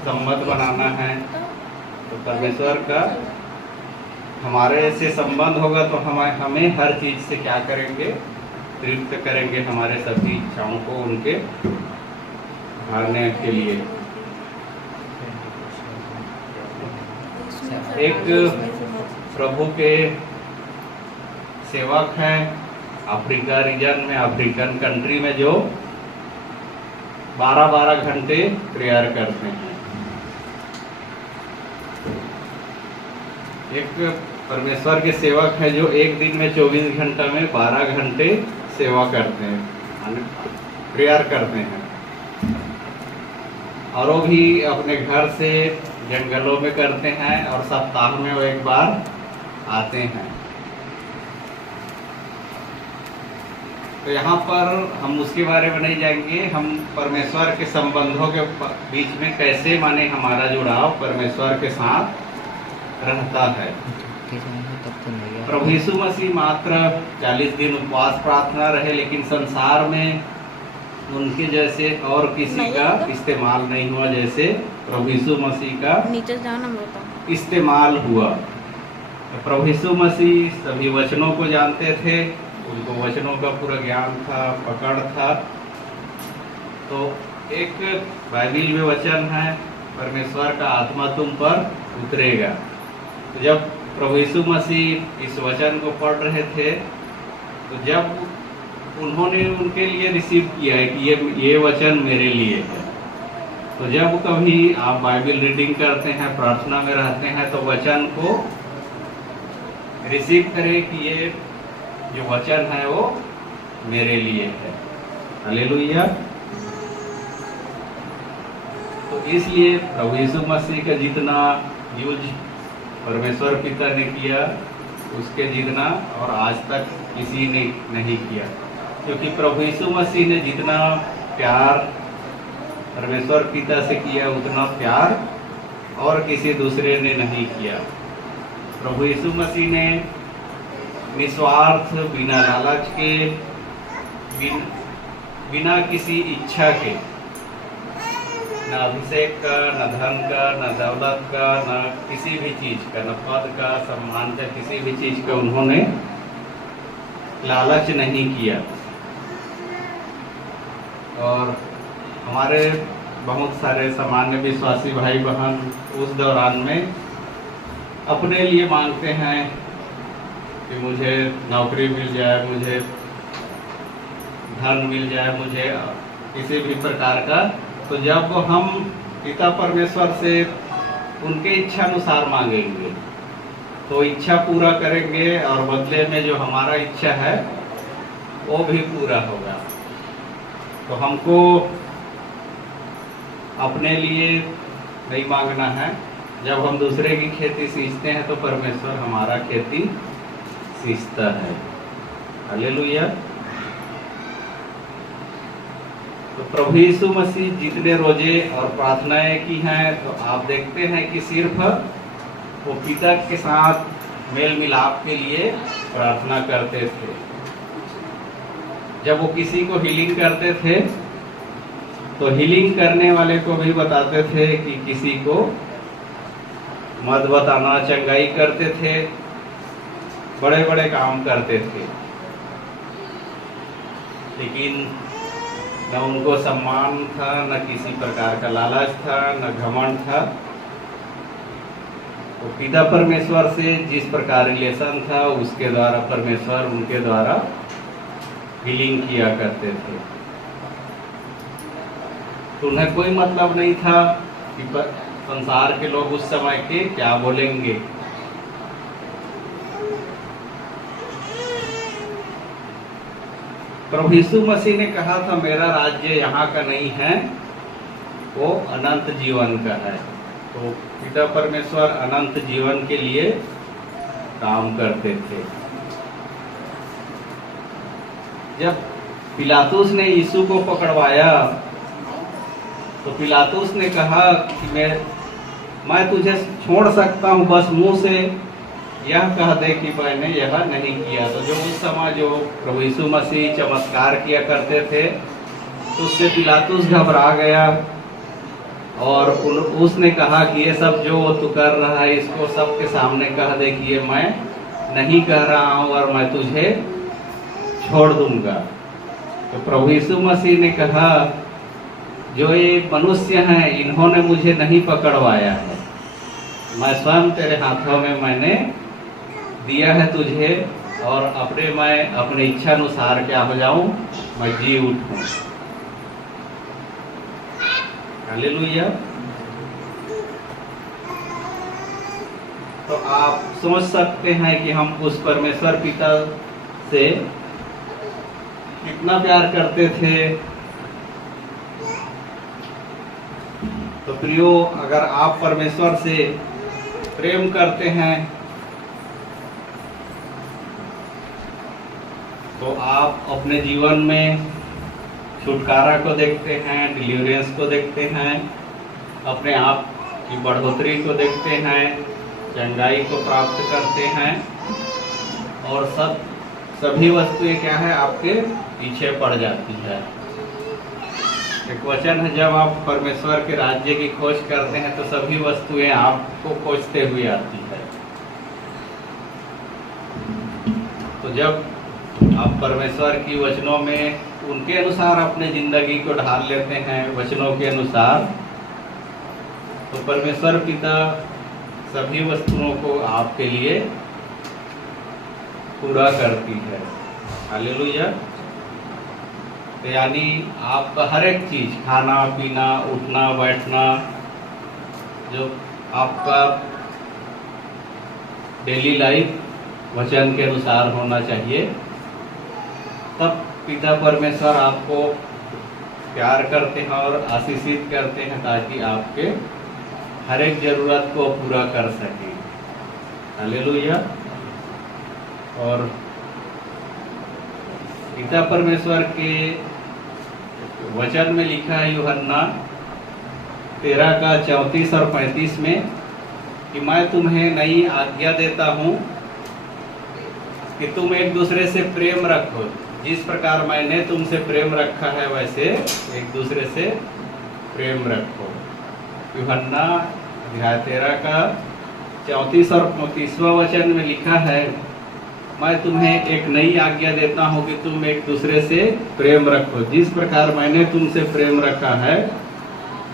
संबंध बनाना है, तो परमेश्वर का हमारे से संबंध होगा तो हमें हर चीज से क्या करेंगे, तृप्त करेंगे हमारे सभी इच्छाओं को उनके हारने के लिए। एक प्रभु के सेवक हैं अफ्रीका रीजन में, अफ्रीकन कंट्री में, जो 12-12 घंटे प्रेयर करते हैं। एक परमेश्वर के सेवक है जो एक दिन में 24 घंटा में 12 घंटे सेवा करते हैं, प्रेयर करते हैं, और वो भी अपने घर से जंगलों में करते हैं और सप्ताह में वो एक बार आते हैं। तो यहाँ पर हम उसके बारे में नहीं जाएंगे, हम परमेश्वर के संबंधों के बीच में कैसे माने हमारा जुड़ाव परमेश्वर के साथ रहता है। प्रभु यीशु मसीह मात्र 40 दिन उपवास प्रार्थना रहे, लेकिन संसार में उनके जैसे और किसी का इस्तेमाल नहीं हुआ जैसे प्रभु यीशु मसीह का नीचे जाना इस्तेमाल हुआ। प्रभु यीशु मसीह सभी वचनों को जानते थे, उनको वचनों का पूरा ज्ञान था, पकड़ था। तो एक बाइबिल में वचन है, परमेश्वर का आत्मा तुम पर उतरेगा। तो जब प्रभु यीशु मसीह इस वचन को पढ़ रहे थे, तो जब उन्होंने उनके लिए रिसीव किया है कि ये वचन मेरे लिए है, तो जब कभी आप बाइबल रीडिंग करते हैं, प्रार्थना में रहते हैं, तो वचन को रिसीव करें कि ये जो वचन है वो मेरे लिए है। हालेलुया। तो इसलिए प्रभु यीशु मसीह का जितना यूज परमेश्वर पिता ने किया, उसके जितना और आज तक किसी ने नहीं किया, क्योंकि प्रभु यीशु मसीह ने जितना प्यार परमेश्वर पिता से किया, उतना प्यार और किसी दूसरे ने नहीं किया। प्रभु यीशु मसीह ने निस्वार्थ, बिना लालच के, बिना किसी इच्छा के, न अभिषेक का, न धन का, न दौलत का, न किसी भी चीज का, न पद का, सम्मान का, किसी भी चीज का उन्होंने लालच नहीं किया। और हमारे बहुत सारे सामान्य विश्वासी भाई बहन उस दौरान में अपने लिए मांगते हैं कि मुझे नौकरी मिल जाए, मुझे धन मिल जाए, मुझे किसी भी प्रकार का। तो जब हम पिता परमेश्वर से उनके इच्छा अनुसार मांगेंगे तो इच्छा पूरा करेंगे, और बदले में जो हमारा इच्छा है वो भी पूरा होगा। तो हमको अपने लिए नहीं मांगना है। जब हम दूसरे की खेती सींचते हैं तो परमेश्वर हमारा खेती सींचता है। हालेलुया। तो प्रभु यीशु मसीह जितने रोजे और प्रार्थनाएं की हैं, तो आप देखते हैं कि सिर्फ वो पिता के साथ मेल मिलाप के लिए प्रार्थना करते थे। जब वो किसी को हीलिंग करते थे तो हीलिंग करने वाले को भी बताते थे कि किसी को मत बताना, चंगाई करते थे, बड़े बड़े काम करते थे, लेकिन न उनको सम्मान था, न किसी प्रकार का लालच था, न घमंड था। तो पिता परमेश्वर से जिस प्रकार रिलेशन था, उसके द्वारा परमेश्वर उनके द्वारा हीलिंग किया करते थे। तो उन्हें कोई मतलब नहीं था कि संसार के लोग उस समय के क्या बोलेंगे। प्रभु यीशु मसीह ने कहा था, मेरा राज्य यहाँ का नहीं है, वो अनंत जीवन का है। तो पिता परमेश्वर अनंत जीवन के लिए काम करते थे। जब पिलातुस ने यीशु को पकड़वाया तो पिलातुस ने कहा कि मैं तुझे छोड़ सकता हूँ, बस मुंह से यह कह दे कि मैंने यह नहीं किया। तो जो उस समय जो प्रभु यीशु मसीह चमत्कार किया करते थे, तो उससे पिलातुस घबरा गया और उसने कहा कि ये सब जो तू कर रहा है इसको सबके सामने कह दे कि ये मैं नहीं कर रहा हूँ और मैं तुझे छोड़ दूंगा। तो प्रभु यीशु मसीह ने कहा जो ये मनुष्य हैं इन्होंने मुझे नहीं पकड़वाया है, मैं स्वयं तेरे हाथों में मैंने दिया है तुझे, और मैं अपने इच्छा अनुसार क्या हो जाऊं, मैं जी उठूं। हालेलुया। तो आप सोच सकते हैं कि हम उस परमेश्वर पिता से कितना प्यार करते थे। तो प्रियो, अगर आप परमेश्वर से प्रेम करते हैं तो आप अपने जीवन में छुटकारा को देखते हैं, डिलीवरेंस को देखते हैं, अपने आप की बढ़ोतरी को देखते हैं, चंगाई को प्राप्त करते हैं, और सभी वस्तुएं क्या है आपके पीछे पड़ जाती है। एक वचन है, जब आप परमेश्वर के राज्य की खोज करते हैं तो सभी वस्तुएं आपको खोजते हुए आती है। तो जब आप परमेश्वर की वचनों में उनके अनुसार अपने जिंदगी को ढाल लेते हैं, वचनों के अनुसार, तो परमेश्वर पिता सभी वस्तुओं को आपके लिए पूरा करती है। हालेलुया। तो यानी आपका हर एक चीज, खाना पीना, उठना बैठना, जो आपका डेली लाइफ वचन के अनुसार होना चाहिए, तब पिता परमेश्वर आपको प्यार करते हैं और आशीषित करते हैं ताकि आपके हर एक जरूरत को पूरा कर सके। हालेलुया। और पिता परमेश्वर के वचन में लिखा है यूहन्ना 13 का 34 और 35 में कि मैं तुम्हें नई आज्ञा देता हूँ कि तुम एक दूसरे से प्रेम रखो, जिस प्रकार मैंने तुमसे प्रेम रखा है वैसे एक दूसरे से प्रेम रखो। यूहन्ना अध्याय 13 का 34 और 35वां वचन में लिखा है, मैं तुम्हें एक नई आज्ञा देता हूँ कि तुम एक दूसरे से प्रेम रखो, जिस प्रकार मैंने तुमसे प्रेम रखा है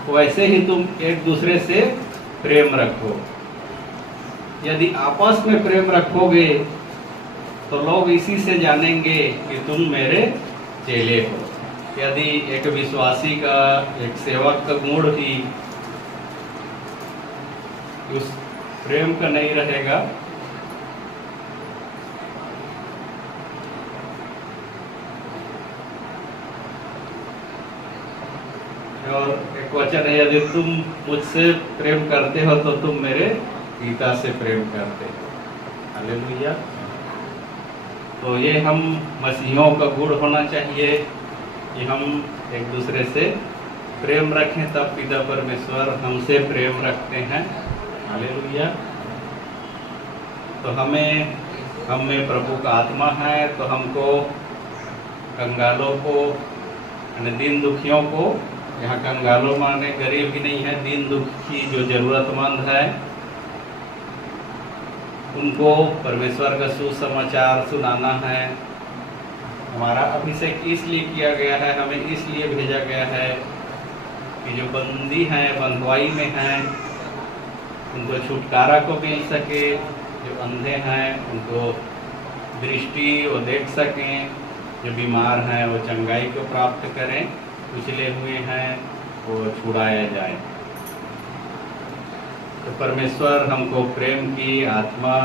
वैसे ही तुम एक दूसरे से प्रेम रखो। यदि आपस में प्रेम रखोगे तो लोग इसी से जानेंगे कि तुम मेरे चेले हो। यदि एक विश्वासी का, एक सेवक का गुण ही उस प्रेम का नहीं रहेगा, और एक वचन है, यदि तुम मुझसे प्रेम करते हो तो तुम मेरे पिता से प्रेम करते हो। हालेलुया। तो ये हम मसीहों का गुण होना चाहिए कि हम एक दूसरे से प्रेम रखें, तब पिता परमेश्वर हमसे प्रेम रखते हैं। हालेलुया। तो हम में प्रभु का आत्मा है, तो हमको कंगालों को, दीन दुखियों को, यहाँ कंगालों माने गरीब ही नहीं है, दीन दुखी जो जरूरतमंद है उनको परमेश्वर का सुसमाचार सुनाना है। हमारा अभिषेक इसलिए किया गया है, हमें इसलिए भेजा गया है कि जो बंदी हैं, बंधुआई में हैं, उनको छुटकारा को मिल सके, जो अंधे हैं उनको दृष्टि वो देख सकें, जो बीमार हैं वो चंगाई को प्राप्त करें, कुचले हुए हैं वो छुड़ाया जाए। तो परमेश्वर हमको प्रेम की आत्मा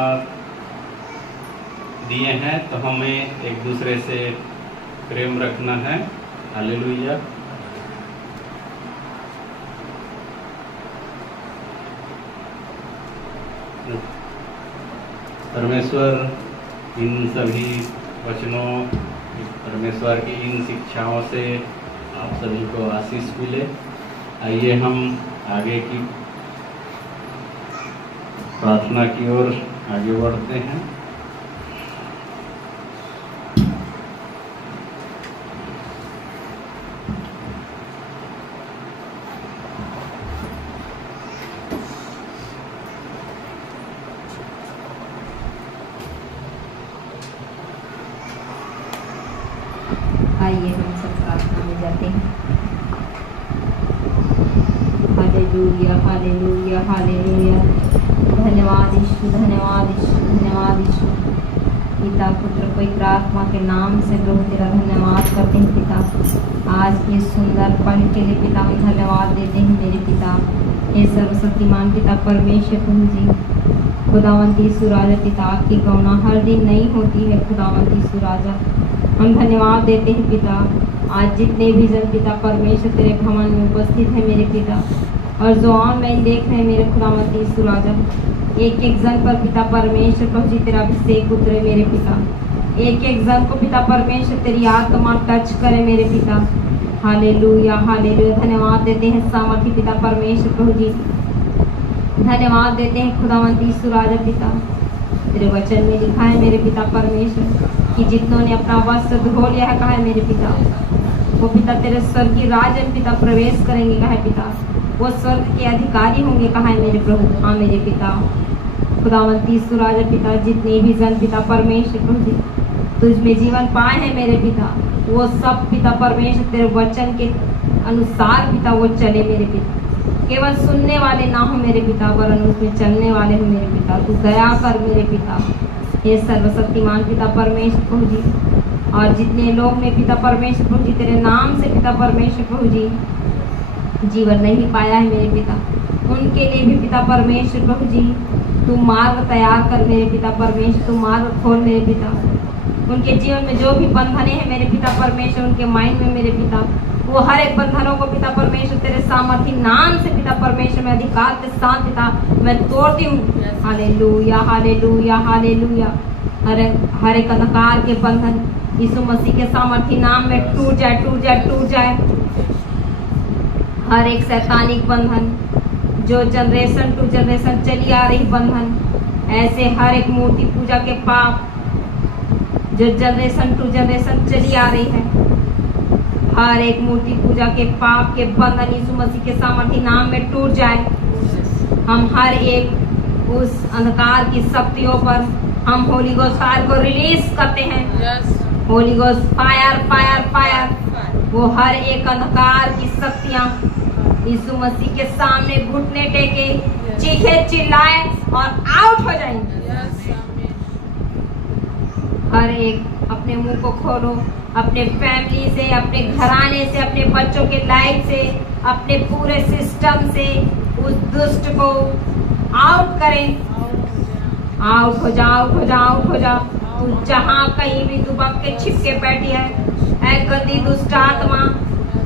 दिए हैं, तो हमें एक दूसरे से प्रेम रखना है। हालेलुया। परमेश्वर इन सभी वचनों, परमेश्वर की इन शिक्षाओं से आप सभी को आशीष मिले। आइए हम आगे की प्रार्थना की ओर आगे बढ़ते हैं। आइए हम सब प्रार्थना में जाते हैं। Hallelujah hallelujah hallelujah. धन्यवाद यीशु, धन्यवाद यीशु, धन्यवाद यीशु। पिता पुत्र पवित्र आत्मा के नाम से प्रभु तेरा धन्यवाद करते हैं पिता। आज के सुंदर पल के लिए पिता हम धन्यवाद देते हैं मेरे पिता। हे सर्वशक्तिमान पिता परमेश्वर प्रभु जी, खुदावंती सुराजा पिता, आपकी करुणा हर दिन नहीं होती है खुदावंती सुराजा। हम धन्यवाद देते हैं पिता। आज जितने भी जन पिता परमेश्वर तेरे भवन में उपस्थित है मेरे पिता, और जो ऑनलाइन देख रहे हैं मेरे खुदावंती सुराजा, एक एक जन पर पिता परमेश्वर प्रभु जी तेरा अभिषेक उतरे मेरे पिता। एक एक जन को पिता परमेश्वर तेरी आत्मा टच करे मेरे पिता। Hallelujah hallelujah. धन्यवाद देते हैं सामर्थी पिता परमेश्वर प्रभु जी, धन्यवाद देते हैं खुदावंती सुराजा पिता। तेरे वचन में लिखा है मेरे पिता परमेश्वर कि जितनों ने अपना वस्त्र धो लिया है, कहा है मेरे पिता, वो पिता तेरे स्वर्गीय राज्य में पिता प्रवेश करेंगे, कहा है पिता, वो स्वर्ग के अधिकारी होंगे, कहा है मेरे प्रभु। हाँ मेरे पिता खुदावंती सुराजा पिता, जितने भी जन पिता परमेश्वर प्रभु जी तुझ में जीवन पाए हैं मेरे पिता, वो सब पिता परमेश्वर तेरे वचन के अनुसार पिता वो चले मेरे पिता। केवल सुनने वाले ना हो मेरे पिता, वरन उसमें चलने वाले हो मेरे पिता। तू दया कर मेरे पिता, हे सर्वशक्तिमान पिता परमेश्वर प्रभु जी। और जितने लोग ने पिता परमेश्वर प्रभु जी तेरे नाम से पिता परमेश्वर प्रभु जी जीवन नहीं पाया है मेरे पिता, उनके लिए भी पिता परमेश्वर प्रभु जी तू मार्ग तैयार कर मेरे पिता परमेश्वर। तू मार्ग खोल मेरे पिता। उनके जीवन में जो भी बंधने हैं मेरे पिता परमेश्वर, उनके माइंड में मेरे पिता, वो हर एक बंधनों को पिता परमेश्वर तेरे सामर्थी नाम से पिता परमेश्वर में अधिकार के साथ पिता मैं तोड़ती हूँ। Hallelujah hallelujah hallelujah. हर एक अंधकार के बंधन यीशु मसीह के सामर्थी नाम में टूट जाए, टूट जाए, टूट जाए। हर एक शैतानिक बंधन जो जनरेशन टू जनरेशन चली आ रही बंधन, ऐसे हर एक मूर्ति पूजा के पाप जो जनरेशन टू जनरेशन चली आ रही है, हर एक मूर्ति पूजा के पाप के बंधन यीशु मसीह के सामर्थी नाम में टूट जाए। हम हर एक उस अंधकार की शक्तियों पर हम होली गोस्ट फायर को रिलीज करते हैं। Holy ghost fire fire fire. वो हर एक अंधकार की शक्तियाँ यीशु मसीह के सामने घुटने टेके चीखे चिल्लाए और आउट हो जाएंगे। हर एक अपने मुंह को खोलो, अपने फैमिली से, अपने घराने से, अपने बच्चों के लाइफ से, अपने पूरे सिस्टम से उस दुष्ट को आउट करें। आउट हो जाओ, आउट हो जाओ, आउट हो जाओ। तू जहाँ कहीं भी दुबक के छिपके बैठी है, ऐ गंदी दुष्ट आत्मा,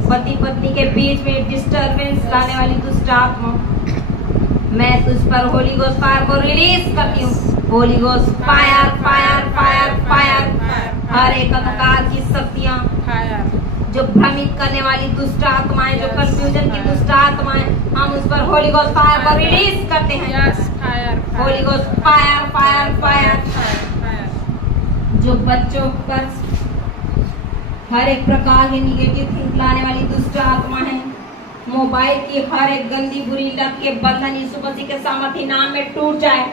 पति पत्नी के बीच में डिस्टरबेंस लाने वाली दुष्ट आत्मा, मैं तुझ पर होली गोस्ट फायर को रिलीज करती हूँ। Holy ghost fire fire fire fire. हर एक अंधकार की शक्तियाँ जो भ्रमित करने वाली दुष्ट आत्माएं, जो कंफ्यूजन की दुष्ट आत्माएं, हम उस पर होली गोस्ट फायर को रिलीज करते हैं। Holy ghost fire fire fire. जो बच्चों पर हर एक प्रकार की निगेटिव थिंक लाने वाली दुष्ट आत्मा है, मोबाइल की हर एक गंदी बुरी लत के बंधन यीशु मसीह के सामर्थी नाम में टूट जाए,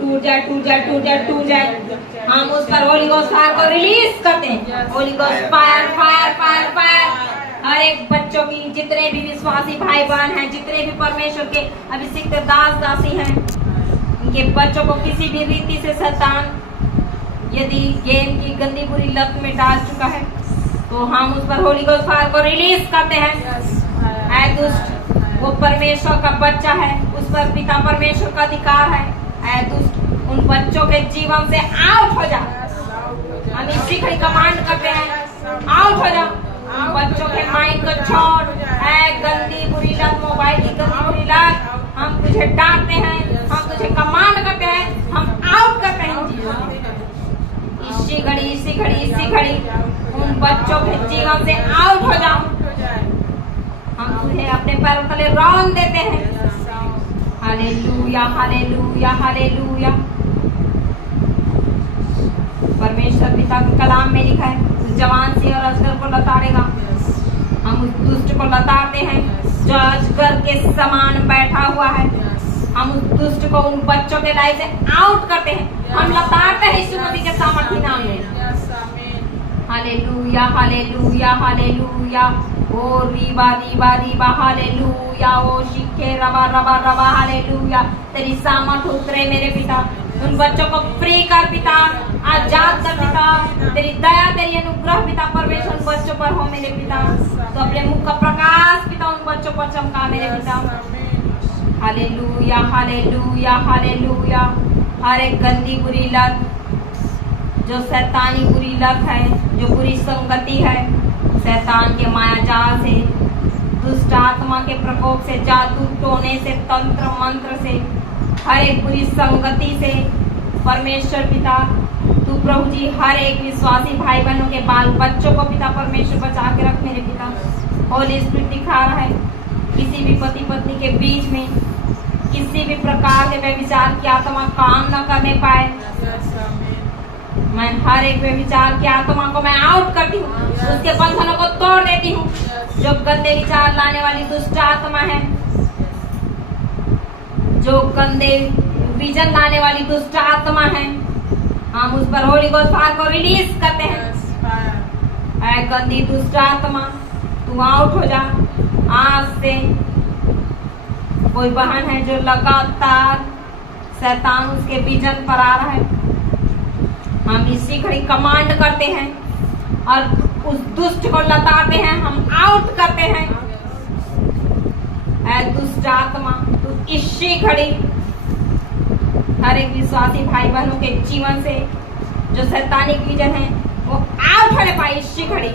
टूट जाए, टूट जाए, टूट जाए, टूट जाए। हम उस पर होली गोस्ट फायर को रिलीज करते हैं। Holy ghost fire fire fire fire. हर एक बच्चों की, जितने भी विश्वासी भाई बहन हैं, जितने भी परमेश्वर के अभिषिक्त दास दासी हैं, उनके बच्चों को किसी भी रीति से शैतान यदि गेम की गंदी बुरी लत में डाल चुका है, तो हम उस पर होली गोस्ट फायर को रिलीज करते हैं। ऐ दुष्ट, वो परमेश्वर का बच्चा है, उस पर पिता परमेश्वर का अधिकार है। ऐ दुष्ट, उन बच्चों के जीवन से आउट हो जा। हम इसी घड़ी कमांड करते हैं, आउट हो जा। उन बच्चों के माइंड को छोड़। ऐ गंदी बुरी लत, मोबाइल की गंदी बुरी लत, हम तुझे डांटते हैं, हम तुझे कमांड करते हैं, हम आउट करते हैं। इसी घड़ी, इसी घड़ी, इसी घड़ी उन बच्चों के जीवन से आउट हो जाओ। हम तुझे अपने पैरों तले रौंद देते हैं। Hallelujah hallelujah hallelujah. परमेश्वर पिता के कलाम में लिखा है, उस जवान सिंह और अजगर को लताड़ेगा। हम उस दुष्ट को लताड़ते हैं जो अजगर के समान बैठा हुआ है। हम उस दुष्ट को उन बच्चों के लाइफ से आउट करते हैं। हम लताड़ते हैं यीशु मसीह के सामर्थी नाम में। Hallelujah hallelujah hallelujah. ओ रीबा रीबा रीबा हालेलुया। ओ शिखे रबा रबा रबा हालेलुया। तेरी सामर्थ उतरे मेरे पिता, उन बच्चों को फ्री कर पिता, आजाद कर पिता। तेरी दया तेरी अनुग्रह पिता परमेश्वर उन बच्चों पर हो मेरे पिता। तो अपने मुख का प्रकाश पिता उन बच्चों पर चमका मेरे पिता। Hallelujah hallelujah hallelujah. हर एक गंदी बुरी लत, जो शैतानी बुरी लत है, जो बुरी संगति है, शैतान के माया जाल से, दुष्ट आत्मा के प्रकोप से, जादू टोने से, तंत्र मंत्र से, हर एक बुरी संगति से परमेश्वर पिता तू प्रभु जी हर एक विश्वासी भाई बहनों के बाल बच्चों को पिता परमेश्वर बचा के रख मेरे पिता। होली स्पिरिट दिखा रहा है किसी भी पति पत्नी के बीच में किसी भी प्रकार के व्यभिचार की आत्मा काम न करने पाए। मैं हर एक व्यभिचार की आत्मा को मैं आउट करती हूँ, उसके बंधनों को तोड़ देती हूँ। जो गंदे विचार लाने वाली दुष्ट आत्मा है, जो गंदे विजन लाने वाली दुष्ट आत्मा है, हम उस पर होली गोस्ट फायर को रिलीज करते हैं। ऐ गंदी दुष्ट आत्मा तू आउट हो जा आज से। कोई बहन है जो लगातार शैतान उसके विजन पर आ रहा है, हम इसी घड़ी कमांड करते हैं और उस दुष्ट को लताड़ते हैं, हम आउट करते हैं। ऐ दुष्ट आत्मा तू इसी घड़ी हर एक विश्वासी भाई बहनों के जीवन से जो शैतानिक विजन है वो आउट होने पाए इसी घड़ी।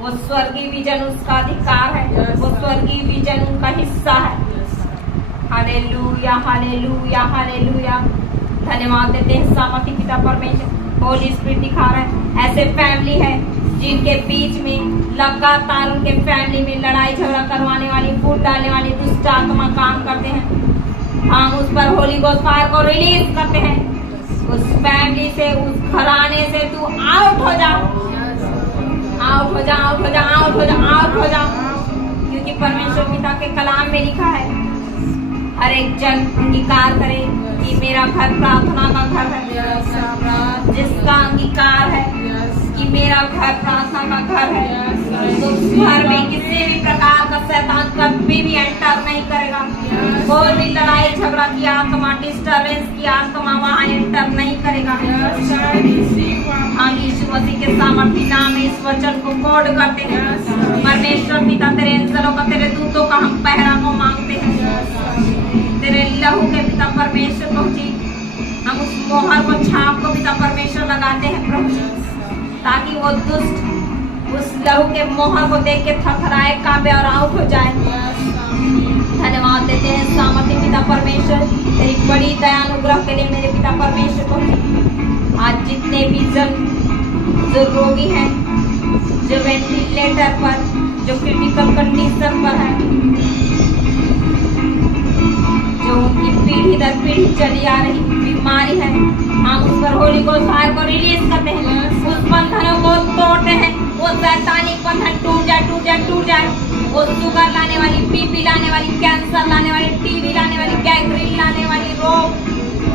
वो स्वर्गीय विजन उसका अधिकार है, वो स्वर्गीय विजन उनका हिस्सा है। Hallelujah hallelujah hallelujah. धन्यवाद देते हैं सामर्थी पिता परमेश्वर। होली स्पिरिट दिखा रहा है ऐसे फैमिली है जिनके बीच में लगातार उनके फैमिली में लड़ाई झगड़ा करवाने वाली, फूट डालने वाली दुष्ट आत्मा काम करते हैं। हम उस पर होली गोस्ट फायर को रिलीज करते हैं। उस फैमिली से, उस घराने से तू आउट हो जा, आउट हो जा, आउट हो जा, आउट हो जा, आउट हो जा। क्योंकि परमेश्वर पिता के कलाम में लिखा है हर एक जन अंगीकार करे कि मेरा घर प्रार्थना का घर है। जिसका अंगीकार है कि मेरा घर प्रार्थना का घर है, तो उस घर में किसी भी प्रकार का शैतान कभी भी एंटर नहीं करेगा। कोई भी लड़ाई झगड़ा की आत्मा, डिस्टर्बेंस की आत्मा वहाँ एंटर नहीं करेगा। हम यीशु मसीह के सामर्थी नाम में इस वचन को कोड करते हैं। परमेश्वर पिता तेरे एंजलों का, तेरे दूतों का हम पहरा को मांगते हैं। तेरे लहू के पिता परमेश्वर प्रभु जी, हम उस मोहर को, छाप को पिता परमेश्वर लगाते हैं प्रभु जी, ताकि वो दुष्ट उस लहू के मोहर को देख के थरथराए, कांपे और आउट हो जाए। धन्यवाद देते हैं सामर्थी पिता परमेश्वर तेरी बड़ी दयानुग्रह के लिए मेरे पिता परमेश्वर को। आज जितने भी जन जो रोगी हैं, जो वेंटिलेटर पर, जो क्रिटिकल कंडीशन पर है, जो उनकी पीढ़ी दर पीढ़ी चली आ रही बीमारी है, हम उस पर होली गोस्ट फायर को रिलीज करते हैं। उस बंधनों को तोड़ते हैं। वो शैतानिक बंधन टूट जाए, टूट जाए, टूट जाए। वो शुगर लाने वाली, बीपी लाने वाली, कैंसर लाने वाली, टीबी लाने वाली, गैंग्रीन लाने वाली रोग,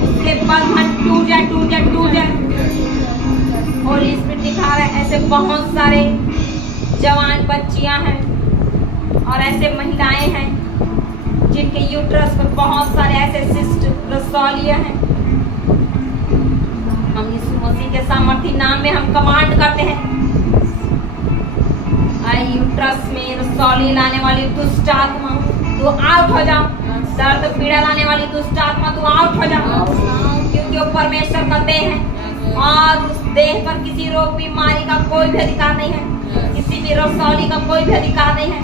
उसके बंधन टूट जाए, टूट जाए, टूट जाए। होली स्पिरिट दिखा रहा है ऐसे बहुत सारे जवान बच्चियां हैं और ऐसे महिलाएं हैं जिनके यूट्रस पर बहुत सारे ऐसे सिस्ट, रसौलियां हैं। हम यीशु मसीह के सामर्थी नाम में हम कमांड करते हैं, यूट्रस में रसौली लाने वाली दुष्ट आत्मा तू आउट हो जा। दर्द पीड़ा लाने वाली दुष्ट आत्मा तू आउट हो जा। क्योंकि वो परमेश्वर का देह है और उस देह पर किसी रोग बीमारी का कोई भी अधिकार नहीं है, किसी भी रसौली का कोई भी अधिकार नहीं है,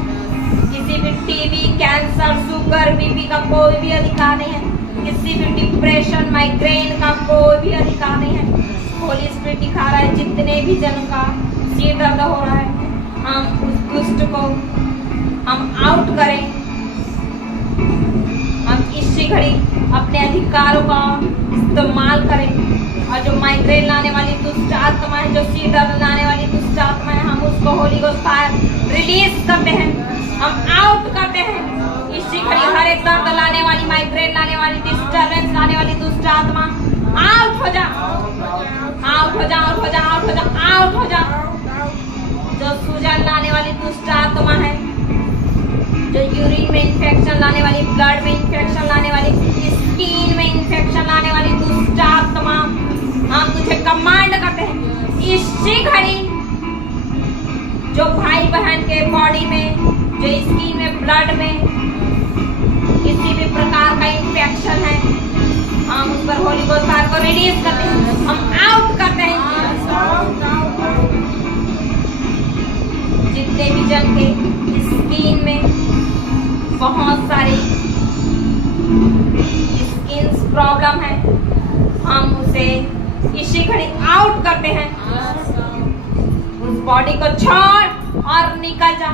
किसी भी टीबी, कैंसर, शुगर, बीपी का कोई भी अधिकार नहीं है, किसी भी डिप्रेशन, माइग्रेन का कोई भी अधिकार नहीं है। होली स्पिरिट दिखा रहा है जितने भी जन का सिर दर्द हो रहा है, हम उस दुष्ट को हम आउट करें। हम इसी घड़ी अपने अधिकारों का इस्तेमाल करें और जो माइग्रेन लाने वाली दुष्ट आत्मा है, जो सिर दर्द लाने वाली दुष्ट आत्मा है, हम उसको होली गोस्ट फायर रिलीज करते हैं, हम आउट करते हैं। इसी घड़ी हर एक दर्द लाने वाली, माइग्रेन लाने वाली, डिस्टर्बेंस लाने वाली दुष्ट आत्मा आउट हो जा। आउट हो जा, आउट हो जा, आउट हो जा, आउट हो जा। जो सूजन लाने वाली दुष्ट आत्मा है, जो यूरिन में इंफेक्शन लाने वाली, ब्लड में इंफेक्शन लाने वाली, स्किन में इंफेक्शन लाने वाली दुष्ट आत्मा, हम तुझे कमांड करते हैं इसी घड़ी। जो भाई बहन के बॉडी में, जो स्किन में, ब्लड में किसी भी प्रकार का इंफेक्शन है, हम उस पर होली गोस्ट फायर को रिलीज करते हैं, हम आउट करते हैं। जितने भी जन के स्किन में बहुत सारी स्किन प्रॉब्लम है, हम उसे इसी घड़ी आउट करते हैं। उस बॉडी को छोड़ और निकल जा।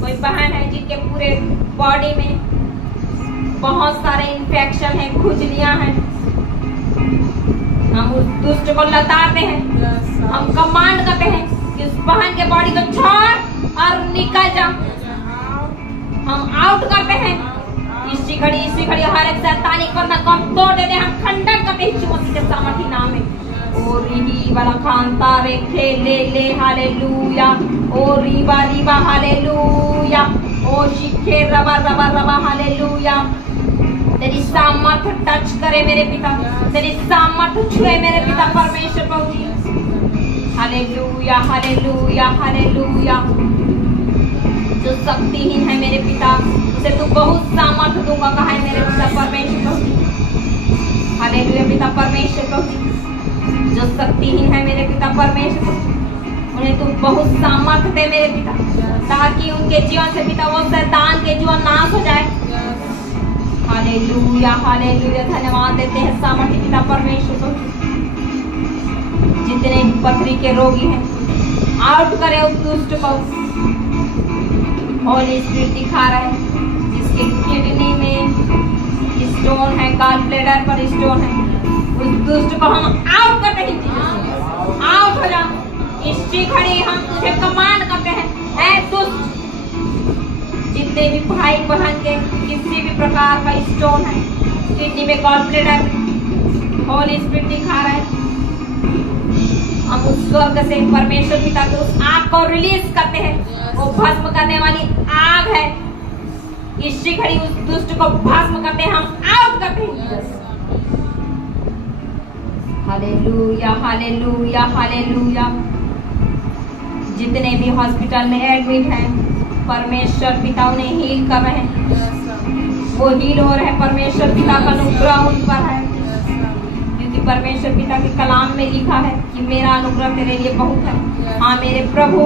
कोई बहन है जिनके पूरे बॉडी में बहुत सारे इंफेक्शन है, खुजलियां हैं, हम उस दुष्ट को लताड़ते हैं, हम कमांड करते हैं कि उस बहन के बॉडी को छोड़ और निकल जा। हम आउट करते हैं इसी घड़ी हर एक शैतानी बंधन को हम तोड़ देते हैं, हम खंडन करते हैं यीशु मसीह के सामर्थी नाम में। ओ रिही वाला खानता रे खे ले ले हालेलुया, ओ रीबा रीबा हालेलुया, ओ शिखे रबा रबा रबा हालेलुया। तेरी सामर्थ टच करे मेरे पिता, तेरी सामर्थ छुए मेरे पिता परमेश्वर प्रभु जी। Hallelujah hallelujah hallelujah. जो शक्तिहीन है मेरे पिता, उसे तू बहुत सामर्थ दूंगा कहा है मेरे पिता परमेश्वर प्रभु। हालेलुया पिता परमेश्वर प्रभु। जो शक्तिहीन है मेरे पिता परमेश्वर, उन्हें तू बहुत सामर्थ दे मेरे पिता, ताकि उनके जीवन से पिता वो शैतान के जीवन नाश हो जाए। Hallelujah hallelujah. धन्यवाद देते हैं सामर्थी पिता परमेश्वर को। जितने पथरी के रोगी हैं, आउट करे उस दुष्ट को। होली स्पिरिट दिखा रहा है जिसके किडनी में स्टोन है, गॉल ब्लैडर पर स्टोन है, उस दुष्ट को हम आउट करते हैं। आउट हो जा इसी घड़ी, हम तुझे कमांड करते हैं ऐ दुष्ट। जितने भी भाई बहन के किसी भी प्रकार का स्टोन है, किडनी में, गॉल ब्लैडर, होली स्पिरिट दिखा रहा है, हम उस स्वर्ग से परमेश्वर पिता के उस आग को रिलीज करते हैं। वो भस्म करने वाली आग है, इसी घड़ी उस दुष्ट को भस्म करते हैं, हम आउट करते हैं। Hallelujah hallelujah hallelujah. जितने भी हॉस्पिटल में एडमिट हैं, परमेश्वर पिता उन्हें हील कर रहे हैं, वो हील हो रहे हैं। परमेश्वर पिता का अनुग्रह उन पर है, क्योंकि परमेश्वर पिता के कलाम में लिखा है कि मेरा अनुग्रह तेरे लिए बहुत है। हाँ मेरे प्रभु,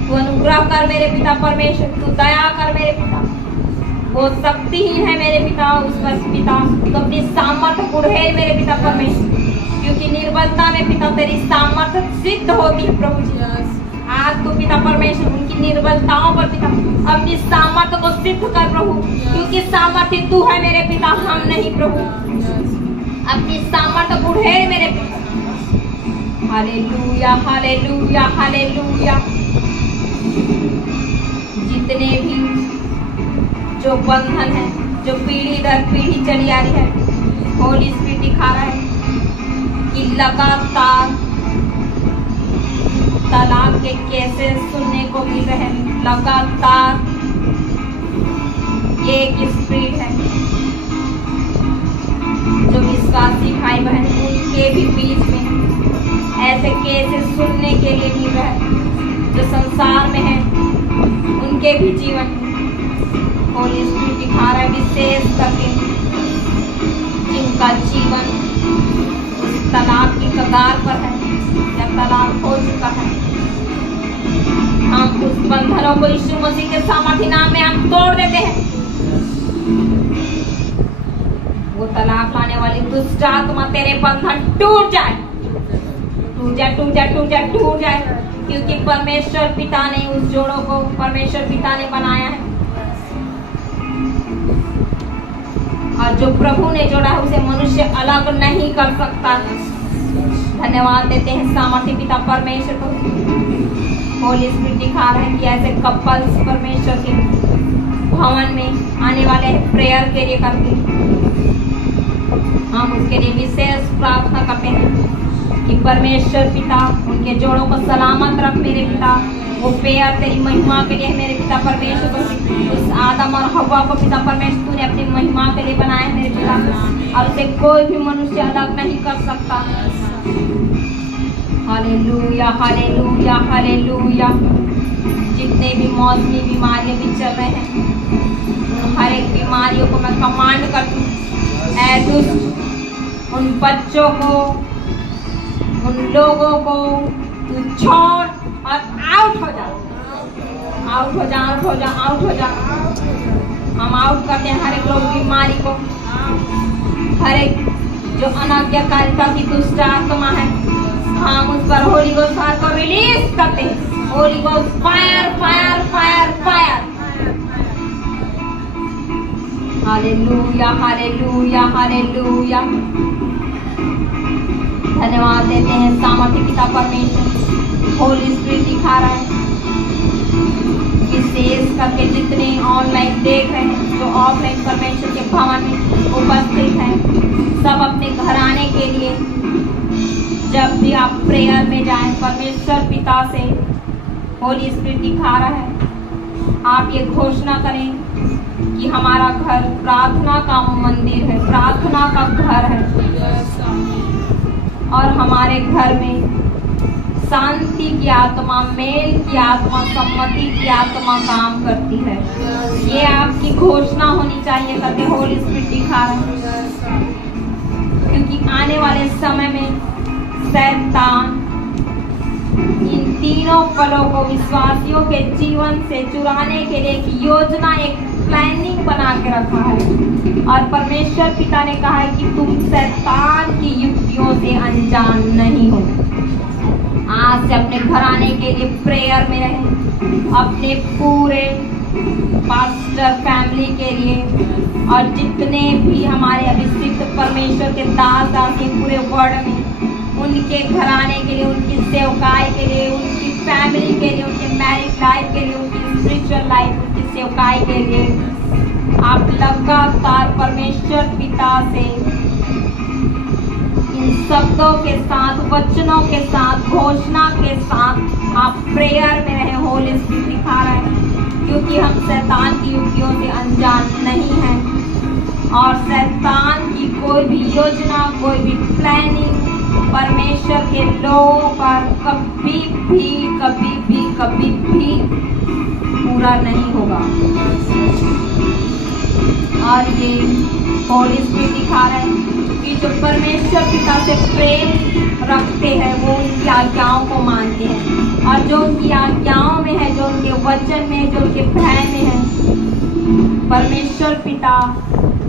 तू अनुग्रह कर मेरे पिता परमेश्वर, तू दया कर मेरे पिता। वो शक्तिहीन है मेरे पिता, उस पर पिता तो अपनी सामर्थ बढ़े मेरे पिता परमेश्वर, क्योंकि निर्बलता में पिता तेरी सामर्थ सिद्ध होती है प्रभु जी। आज तू पिता परमेश्वर उनकी निर्बलताओं पर पिता अपनी सामर्थ को सिद्ध कर प्रभु, क्योंकि सामर्थ्य तू है मेरे पिता, हम नहीं प्रभु। अपनी सामर्थ बढ़े मेरे पिता। Hallelujah hallelujah hallelujah. जितने भी जो बंधन है, जो पीढ़ी दर पीढ़ी चली आ रही है, होली स्पिरिट दिखा रहा है कि लगातार तलाक के केसेस सुनने को मिल रहे हैं। लगातार ये एक स्पिरिट है जो विश्वासी भाई बहन उनके भी बीच में ऐसे केसेस सुनने के लिए मिल रहा है, जो संसार में है उनके भी जीवन होली स्पिरिट दिखा रहा है, विशेष करके जिनका जीवन उस तलाक की कगार पर है या तलाक हो चुका है। हम उस बंधनों को यीशु मसीह के सामर्थी नाम में हम तोड़ देते हैं। वो तलाक लाने वाली दुष्ट आत्मा तेरे बंधन टूट जाए, टूट जाए, टूट जाए, टूट जाए, टूट जाए, क्योंकि परमेश्वर पिता ने उस जोड़ों को परमेश्वर पिता ने बनाया है, और जो प्रभु ने जोड़ा है उसे मनुष्य अलग नहीं कर सकता। धन्यवाद देते हैं सामर्थी पिता परमेश्वर को। होली स्पिरिट दिखा रहे हैं कि ऐसे कपल्स परमेश्वर के भवन में आने वाले प्रेयर के लिए करते हैं, हम उसके लिए विशेष प्रार्थना करते हैं कि परमेश्वर पिता उनके जोड़ों को सलामत रख मेरे पिता। वो पेड़ तेरी महिमा के लिए मेरे पिता परमेश्वर को, उस आदम और हव्वा को पिता परमेश्वर तूने अपनी महिमा के लिए बनाया मेरे पिता, और उसे कोई भी मनुष्य अलग नहीं कर सकता। Hallelujah hallelujah hallelujah. जितने भी मौसमी बीमारियां भी चल रहे हैं, हर एक बीमारियों को मैं कमांड करती हूँ, ऐ दुष्ट उन बच्चों को, उन लोगों को तू छोड़ और आउट हो जा, आउट हो जा, आउट हो जा, आउट हो जा। हम आउट करते हैं हर एक रोग बीमारी को, हर एक जो अनाज्ञाकारिता की दुष्ट आत्मा है, हम उस पर होली गोस्ट फायर को रिलीज करते हैं। Holy ghost fire fire fire fire. Hallelujah hallelujah hallelujah. धन्यवाद देते हैं सामर्थ्य पिता परमेश्वर। होली स्पिरिट दिखा रहा है, विशेष करके जितने ऑनलाइन देख रहे हैं, जो ऑफलाइन परमेश्वर के भवन में उपस्थित हैं, सब अपने घर आने के लिए जब भी आप प्रेयर में जाएं, परमेश्वर पिता से होली स्पिरिट दिखा रहा है, आप ये घोषणा करें कि हमारा घर प्रार्थना का मंदिर है, प्रार्थना का घर है, और हमारे घर में शांति की आत्मा, मेल की आत्मा, सम्मति की आत्मा काम करती है। ये आपकी घोषणा होनी चाहिए करके होली स्पिरिट दिखा रहे हैं, क्योंकि आने वाले समय में शैतान इन तीनों फलों को विश्वासियों के जीवन से चुराने के लिए एक योजना, एक प्लानिंग बना के रखा है। और परमेश्वर पिता ने कहा है कि तुम शैतान की युक्तियों से अनजान नहीं हो। आज से अपने घर आने के लिए प्रेयर में रहें, अपने पूरे पास्टर फैमिली के लिए, और जितने भी हमारे अभिषिक्त परमेश्वर के दास दासी पूरे वर्ल्ड में, उनके घर आने के लिए, उनकी सेवकाई के लिए, उनकी फैमिली के लिए, उनके मैरिज लाइफ के लिए, उनकी स्पिरिचुअल लाइफ, उनकी सेवकाई के लिए आप लगातार परमेश्वर पिता से इन शब्दों के साथ, वचनों के साथ, घोषणा के साथ आप प्रेयर में रहे। होली स्पिरिट दिखा रहे हैं, क्योंकि हम शैतान की युक्तियों से अनजान नहीं हैं, और शैतान की कोई भी योजना, कोई भी प्लानिंग परमेश्वर के लोगों पर कभी भी पूरा नहीं होगा। और ये होली स्पिरिट दिखा रहे हैं कि जो परमेश्वर पिता से प्रेम रखते हैं वो उनकी आज्ञाओं को मानते हैं, और जो उनकी आज्ञाओं में है, जो उनके वचन में है, जो उनके भय में है, परमेश्वर पिता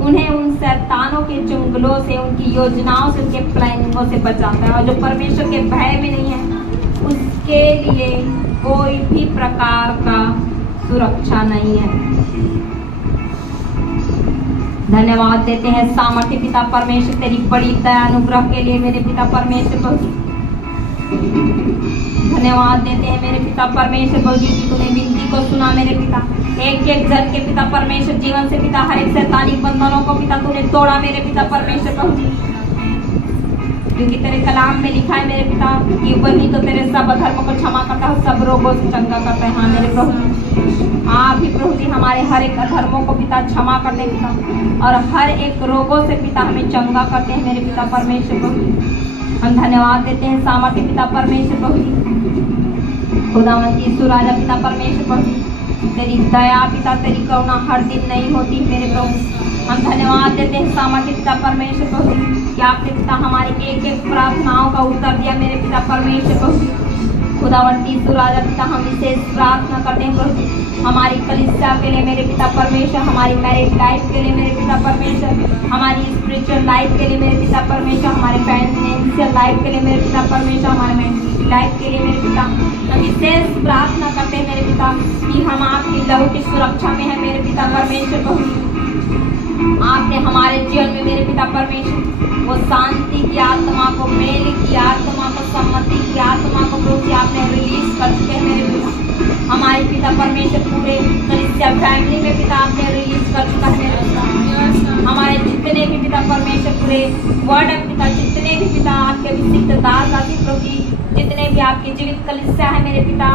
उन्हें उन शैतानों के चुंगलों से, उनकी योजनाओं से, उनके प्लानिंगों से बचाता है। और जो परमेश्वर के भय में नहीं है, उसके लिए कोई भी प्रकार का सुरक्षा नहीं है। धन्यवाद देते हैं सामर्थ्य पिता परमेश्वर तेरी बड़ी दया अनुग्रह के लिए मेरे पिता परमेश्वर प्रभु। धन्यवाद देते हैं मेरे पिता परमेश्वर प्रभु जी की तूने विनती को सुना मेरे पिता। एक एक जन के पिता परमेश्वर जीवन से पिता हर एक शैतानिक बंधनों को पिता तूने तोड़ा मेरे पिता परमेश्वर प्रभु जी, क्योंकि तेरे कलाम में लिखा है मेरे पिता कि वही तो तेरे सब अधर्मों को क्षमा करता है, सब रोगों से चंगा करता है। हाँ मेरे प्रभु, आप ही प्रभु जी हमारे हर एक अधर्मों को पिता क्षमा करते हैं पिता, और हर एक रोगों से पिता हमें चंगा करते हैं मेरे पिता परमेश्वर प्रभु। हम धन्यवाद देते हैं सामर्थ्य पिता परमेश्वर प्रभु जी, खुदावंत यीशु राजा पिता परमेश्वर प्रभु। तेरी दया पिता, तेरी करुणा हर दिन नहीं होती मेरे प्रभु। हम धन्यवाद देते हैं सामर्थ्य पिता परमेश्वर प्रभु कि आपने पिता हमारी एक एक प्रार्थनाओं का उत्तर दिया मेरे पिता परमेश्वर प्रभु। खुदावंत यीशु राजा पिता हम विशेष प्रार्थना करते हैं प्रभु हमारी कलीसिया के लिए मेरे पिता परमेश्वर, हमारी मैरिज लाइफ के लिए मेरे पिता परमेश्वर, हमारी स्पिरिचुअल लाइफ के लिए मेरे पिता परमेश्वर, हमारे फाइनेंशियल लाइफ के लिए मेरे पिता परमेश्वर, हमारे मेंटल लाइफ के लिए मेरे पिता। हम विशेष प्रार्थना करते हैं मेरे पिता कि हम आपकी लहू की सुरक्षा में है मेरे पिता परमेश्वर प्रभु। आपने हमारे जीवन में मेरे पिता परमेश्वर वो शांति की आत्मा को, मेल की आत्मा को, सम्मति की आत्मा को प्रभु आपने रिलीज कर चुके हैं मेरे पिता। हमारे पिता परमेश्वर पूरे कलीसिया फैमिली में पिता आपने रिलीज कर चुका है मेरे पिता। हमारे जितने भी पिता परमेश्वर पूरे वर्ड में पिता, जितने भी पिता आपके अभिषिक्त दास दासी प्रभु जी, जितने भी आपके जीवित कलीसिया है मेरे पिता,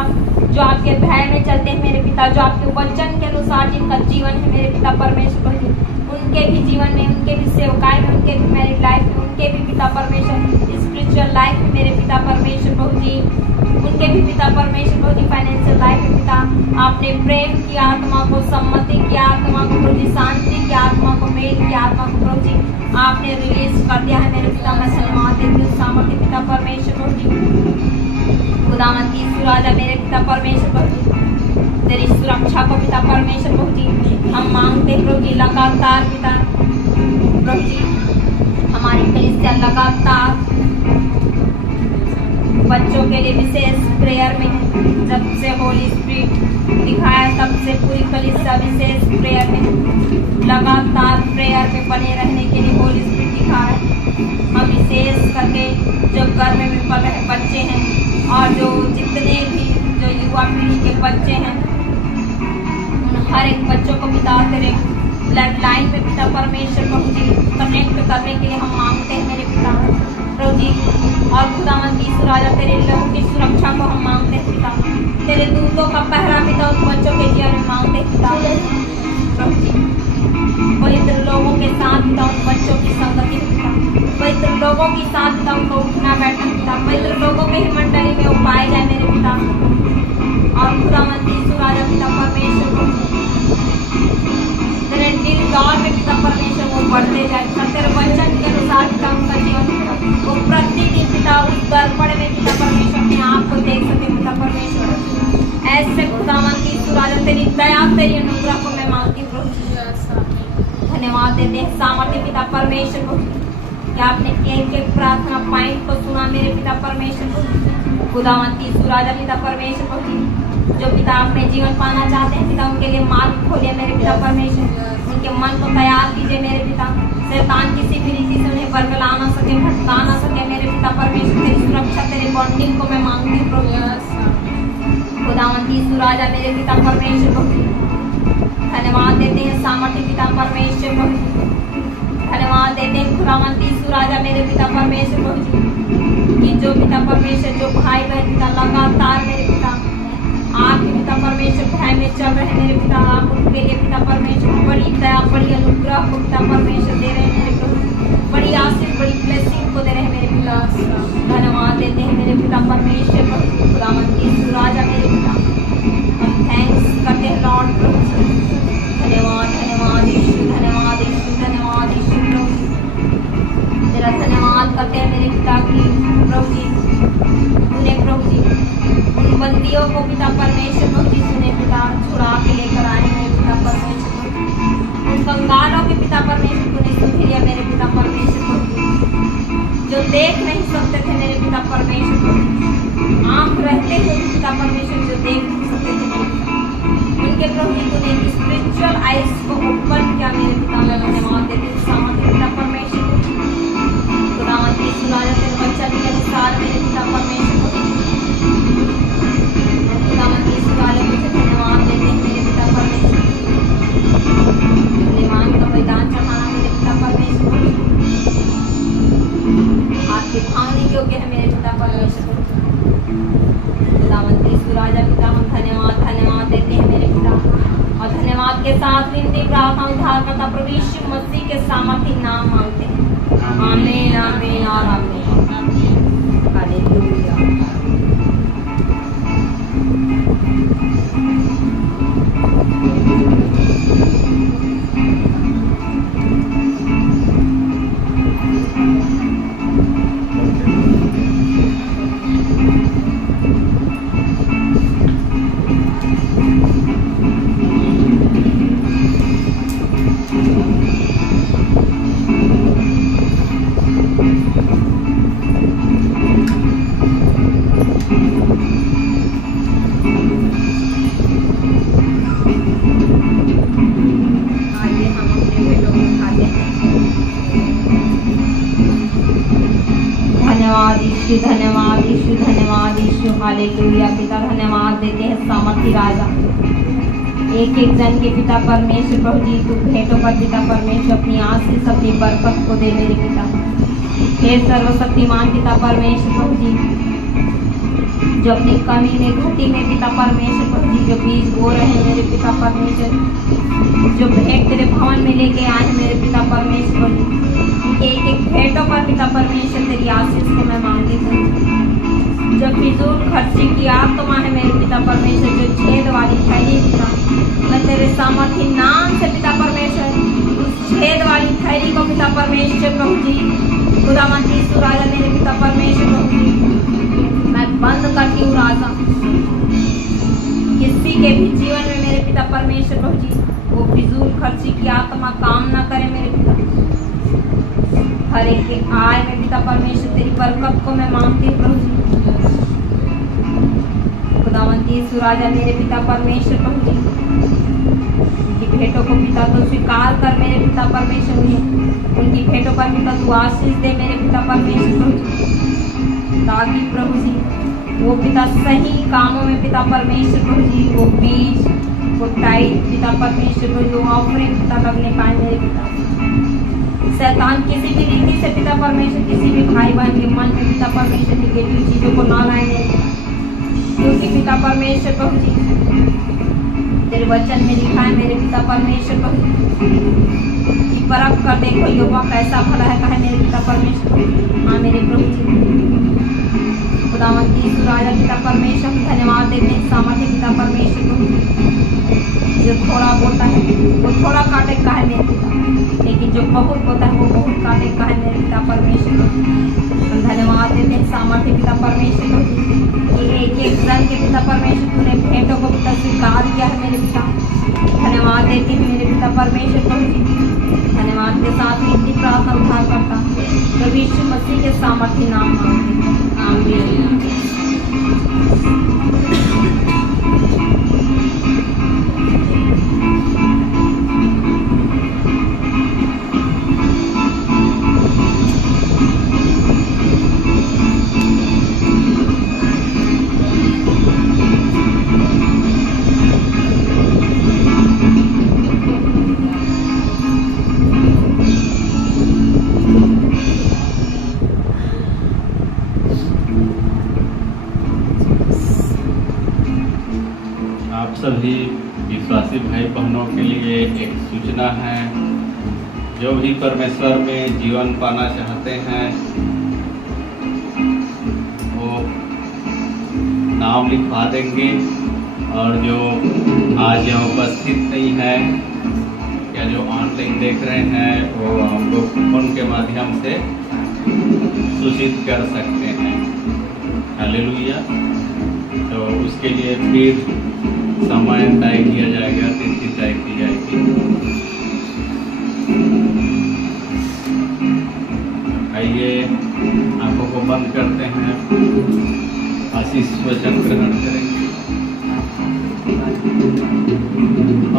जो आपके भय में चलते हैं मेरे पिता, जो आपके वचन के अनुसार जिनका जीवन है मेरे पिता परमेश्वर प्रभु जी, उनके भी जीवन में, उनके भी सेवकाई में, उनके भी मैरिड लाइफ में, उनके भी पिता परमेश्वर स्पिरिचुअल लाइफ में मेरे पिता परमेश्वर प्रभु जी, उनके भी पिता परमेश्वर प्रभु जी फाइनेंशियल लाइफ में पिता आपने प्रेम की आत्मा को, सम्मति की आत्मा को प्रभु जी, शांति की आत्मा को, मेल की आत्मा को प्रभु जी आपने रिलीज कर दिया है मेरे पिता। मैं धन्यवाद देती हूँ सामर्थ्य पिता परमेश्वर प्रभु जी, खुदावंद यीशु राजा मेरे पिता परमेश्वर प्रभु जी, तेरी सुरक्षा को पिता परमेश्वर प्रभु जी हम मांगते प्रभु जी लगातार पिता प्रभु जी, हमारी कलीसिया लगातार बच्चों के लिए विशेष प्रेयर में है। जब से होली स्पिरिट दिखाया तब से पूरी कलीसिया विशेष प्रेयर में है। लगातार प्रेयर में बने रहने के लिए होली स्पिरिट दिखा है। हम विशेष करके जो गर्भ में पल रहे बच्चे हैं और जो जितने भी जो युवा पीढ़ी के बच्चे हैं, उन हर एक बच्चों को पिता तेरे ब्लड लाइन में पिता परमेश्वर प्रभु जी कनेक्ट करने के लिए हम मांगते हैं मेरे पिता प्रभु जी। और खुदावंद यीशु राजा तेरे लोगों की सुरक्षा को हम मांगते हैं पिता, तेरे दूतों का पहरा पिता उन बच्चों के जीवन में मांगते हैं पिता प्रभु जी। पवित्र लोगों के साथ पिता उन बच्चों की संगति पिता, पवित्र लोगों के साथ पिता उनको उठना बैठना पिता, पवित्र लोगों के ही मंडली में वो पाए जाए मेरे पिता। और खुदावंद यीशु राजा पिता परमेश्वर प्रभु तेरे दिल दौर में पिता परमेश्वर वो बढ़ते जाए, तेरे वचन के अनुसार पिता उनका जीवन वो प्रतिदिन पिता उस दर्पण में पिता परमेश्वर अपने आप को देख सके पिता परमेश्वर। ऐसे खुदावंद यीशु राजा तेरी दया तेरी अनुग्रह को मैं मांगती प्रभु जी। धन्यवाद देते हैं सामर्थ्य पिता परमेश्वर को कि आपने एक एक प्रार्थना पॉइंट को सुना मेरे पिता परमेश्वर को। खुदावंद यीशु राजा पिता परमेश्वर को जो पिता अपने जीवन पाना चाहते हैं पिता उनके लिए मार्ग खोलिए मेरे पिता परमेश्वर, उनके मन को तैयार कीजिए मेरे पिता। शैतान किसी भी रीति से उन्हें बरगला ना सके, भटका ना सके मेरे पिता परमेश्वर। तेरी सुरक्षा तेरी बॉन्डिंग को मैं मांगती हूँ प्रभु। खुदावंद यीशु राजा मेरे पिता परमेश्वर को धन्यवाद देते हैं सामर्थ्य पिता परमेश्वर को धन्यवाद देते हैं खुदावंद यीशु राजा मेरे पिता परमेश्वर को कि जो पिता परमेश्वर जो भाई बहन पिता लगातार मेरे पिता आपके पिता परमेश्वर भय में चल रहे मेरे पिता, आप उनके लिए पिता परमेश्वर बड़ी दया बड़ी अनुग्रह को पिता परमेश्वर दे रहे हैं मेरे पिता, बड़ी आशीष बड़ी ब्लेसिंग को दे रहे हैं मेरे पिता। धन्यवाद देते हैं मेरे पिता परमेश्वर खुदावंद यीशु राजा मेरे पिता, हम थैंक्स करते हैं लॉर्ड प्रभु। धन्यवाद धन्यवाद यीशु, धन्यवाद यीशु, धन्यवाद यीशु प्रभु। तेरा धन्यवाद करते हैं मेरे पिता की प्रभु जी, तूने प्रभु जी उन बंदियों को पिता परमेश्वर प्रभु जी तूने पिता छुड़ा के लेकर आए मेरे पिता परमेश्वर, उन कंगालों के पिता परमेश्वर तूने सुध लिया मेरे पिता परमेश्वर प्रभु, जो देख नहीं सकते थे मेरे पिता परमेश्वर प्रभु, आंख रहते हुए पिता परमेश्वर जो देख नहीं सकते थे मेरे पिता, उनके प्रभु जी तूने स्पिरिचुअल आइज को ओपन किया मेरे पिता। मैं धन्यवाद देती हूँ सामर्थ्य पिता परमेश्वर खुदावंद यीशु राजा तेरे वचन के अनुसार मेरे पिता परमेश्वर खुदावंद यीशु राजा मुझे धन्यवाद देते हैं मेरे पिता परमेश्वर। धन्यवाद का बलिदान चढ़ाना मेरे पिता परमेश्वर आपके भावने योग्य है मेरे पिता परमेश्वर। खुदावंद यीशु राजा पिता हम धन्यवाद देते हैं मेरे पिता, और धन्यवाद के साथ विनती प्रार्थना उद्धारकर्ता प्रभु यीशु मसीह के सामर्थ्य नाम मांगते हैं। आमीन आमीन और आमीन। हालेलुया। धन्यवाद यीशु हालेलुया। पिता धन्यवाद देते हैं सामर्थी राजा एक एक जन के पिता परमेश्वर प्रभु जी तू भेंटों पर पिता परमेश्वर अपनी आशीष अपनी बरकत को दे मेरे पिता। हे सर्वशक्तिमान पिता परमेश्वर प्रभु जी, जो अपनी कमी में घटी में पिता परमेश्वर प्रभु जी जो बीज बो रहे हैं मेरे पिता परमेश्वर, जो भेंट तेरे भवन में लेके आए हैं मेरे पिता परमेश्वर प्रभु जी, उनके एक एक भेंटों पर पिता परमेश्वर तेरी आशीष को मैं मांगती हूँ। जो फिजूल खर्ची की आत्मा है मेरे पिता परमेश्वर, जो छेद वाली थैली पिता, मैं तेरे सामर्थी नाम से पिता परमेश्वर उस छेद वाली थैली को पिता परमेश्वर प्रभु जी, खुदावंत यीशु राजा मेरे पिता परमेश्वर प्रभु जी, मैं बंद करती हूँ राजा। किसी के भी जीवन में मेरे पिता परमेश्वर प्रभु जी वो फिजूल खर्ची की आत्मा काम ना करे मेरे पिता। हर एक के आय में पिता परमेश्वर तेरी बरकत को मैं मांगती हूँ प्रभु जी। खुदावंत यीशु राजा मेरे पिता परमेश्वर प्रभु जी, उनकी भेंटों को पिता तो स्वीकार कर मेरे पिता परमेश्वर उन्हें, उनकी भेंटों पर पिता तू आशीष दे मेरे पिता परमेश्वर प्रभु जी, ताकि प्रभु जी वो पिता सही कामों में पिता परमेश्वर प्रभु जी वो बीज वो टाइट पिता परमेश्वर प्रभु जी ऑफरिंग पिता लगने पाए मेरे पिता। शैतान किसी भी रीति से पिता परमेश्वर किसी भी भाई बहन के मन में पिता परमेश्वर निगेटिव चीजों को ना लाए मेरे पिता, क्योंकि पिता परमेश्वर प्रभु जी तेरे वचन में लिखा है मेरे पिता परमेश्वर प्रभु जी कि परख कर देखो युवा कैसा भला है कहे मेरे पिता परमेश्वर। हाँ मेरे प्रभु जी, खुदावंत यीशु राजा पिता परमेश्वर धन्यवाद देते हैं सामर्थ्य पिता परमेश्वर प्रभु जी, जो थोड़ा बोलता है वो थोड़ा काटे का है मेरे पिता, लेकिन जो बहुत बोलता है वो बहुत काटे का है मेरे पिता परमेश्वर। हम धन्यवाद देते हैं सामर्थ्य पिता परमेश्वर कि एक एक जन के पिता परमेश्वर तूने भेंटों को पिता स्वीकार किया है मेरे पिता। धन्यवाद देती हूँ मेरे पिता परमेश्वर प्रभु जी। धन्यवाद के साथ इतनी प्रार्थना उद्धार करता प्रभु यीशु मसीह के सामर्थ्य नाम मांगते आमीन। आप सभी विश्वासी भाई बहनों के लिए एक सूचना है। जो भी परमेश्वर में जीवन पाना चाहते हैं वो नाम लिखवा देंगे, और जो आज यहाँ उपस्थित नहीं है या जो ऑनलाइन देख रहे हैं वो हम लोग फोन के माध्यम से सूचित कर सकते हैं। हालेलुया। तो उसके लिए फिर समय तय किया जाएगा, तिथि तय की जाएगी। आइए आंखों को बंद करते हैं, आशीष वचन ग्रहण करेंगे।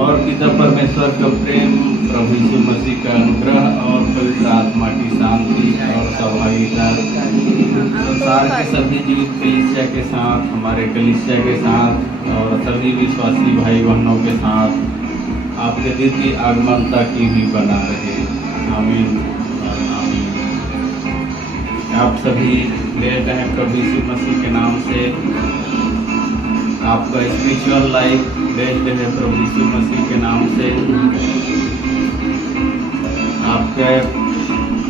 और पिता परमेश्वर का प्रेम, प्रभु यीशु मसीह का अनुग्रह और पवित्र आत्मा की शांति और सहभागिता संसार के सभी जीवित कलीसिया के साथ, हमारे कलीसिया के साथ और सभी विश्वासी भाई बहनों के साथ आपके द्वितीय आगमन तक की भी बना रहे। आमीन और आमीन। आप सभी लेते हैं प्रभु यीशु मसीह के नाम से। आपका स्पिरिचुअल लाइफ बेस्ड है प्रभु यीशु मसीह के नाम से। आपके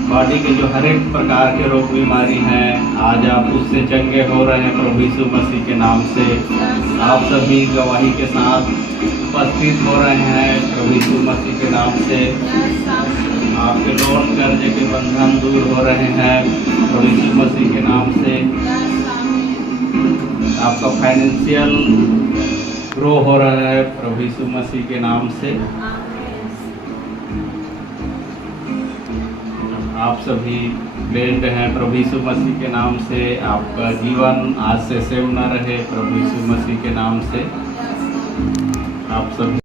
बॉडी के जो हर एक प्रकार के रोग बीमारी हैं आज आप उससे चंगे हो रहे हैं प्रभु यीशु मसीह के नाम से। आप सभी गवाही के साथ उपस्थित हो रहे हैं प्रभु यीशु मसीह के नाम से। आपके लोन कर्जे के बंधन दूर हो रहे हैं प्रभु यीशु मसीह के नाम से। आपका फाइनेंशियल ग्रो हो रहा है प्रभु यीशु मसीह के नाम से। आप सभी ब्लेस्ड हैं प्रभु यीशु मसीह के नाम से। आपका जीवन आज से सेव न रहे प्रभु यीशु मसीह के नाम से। आप सभी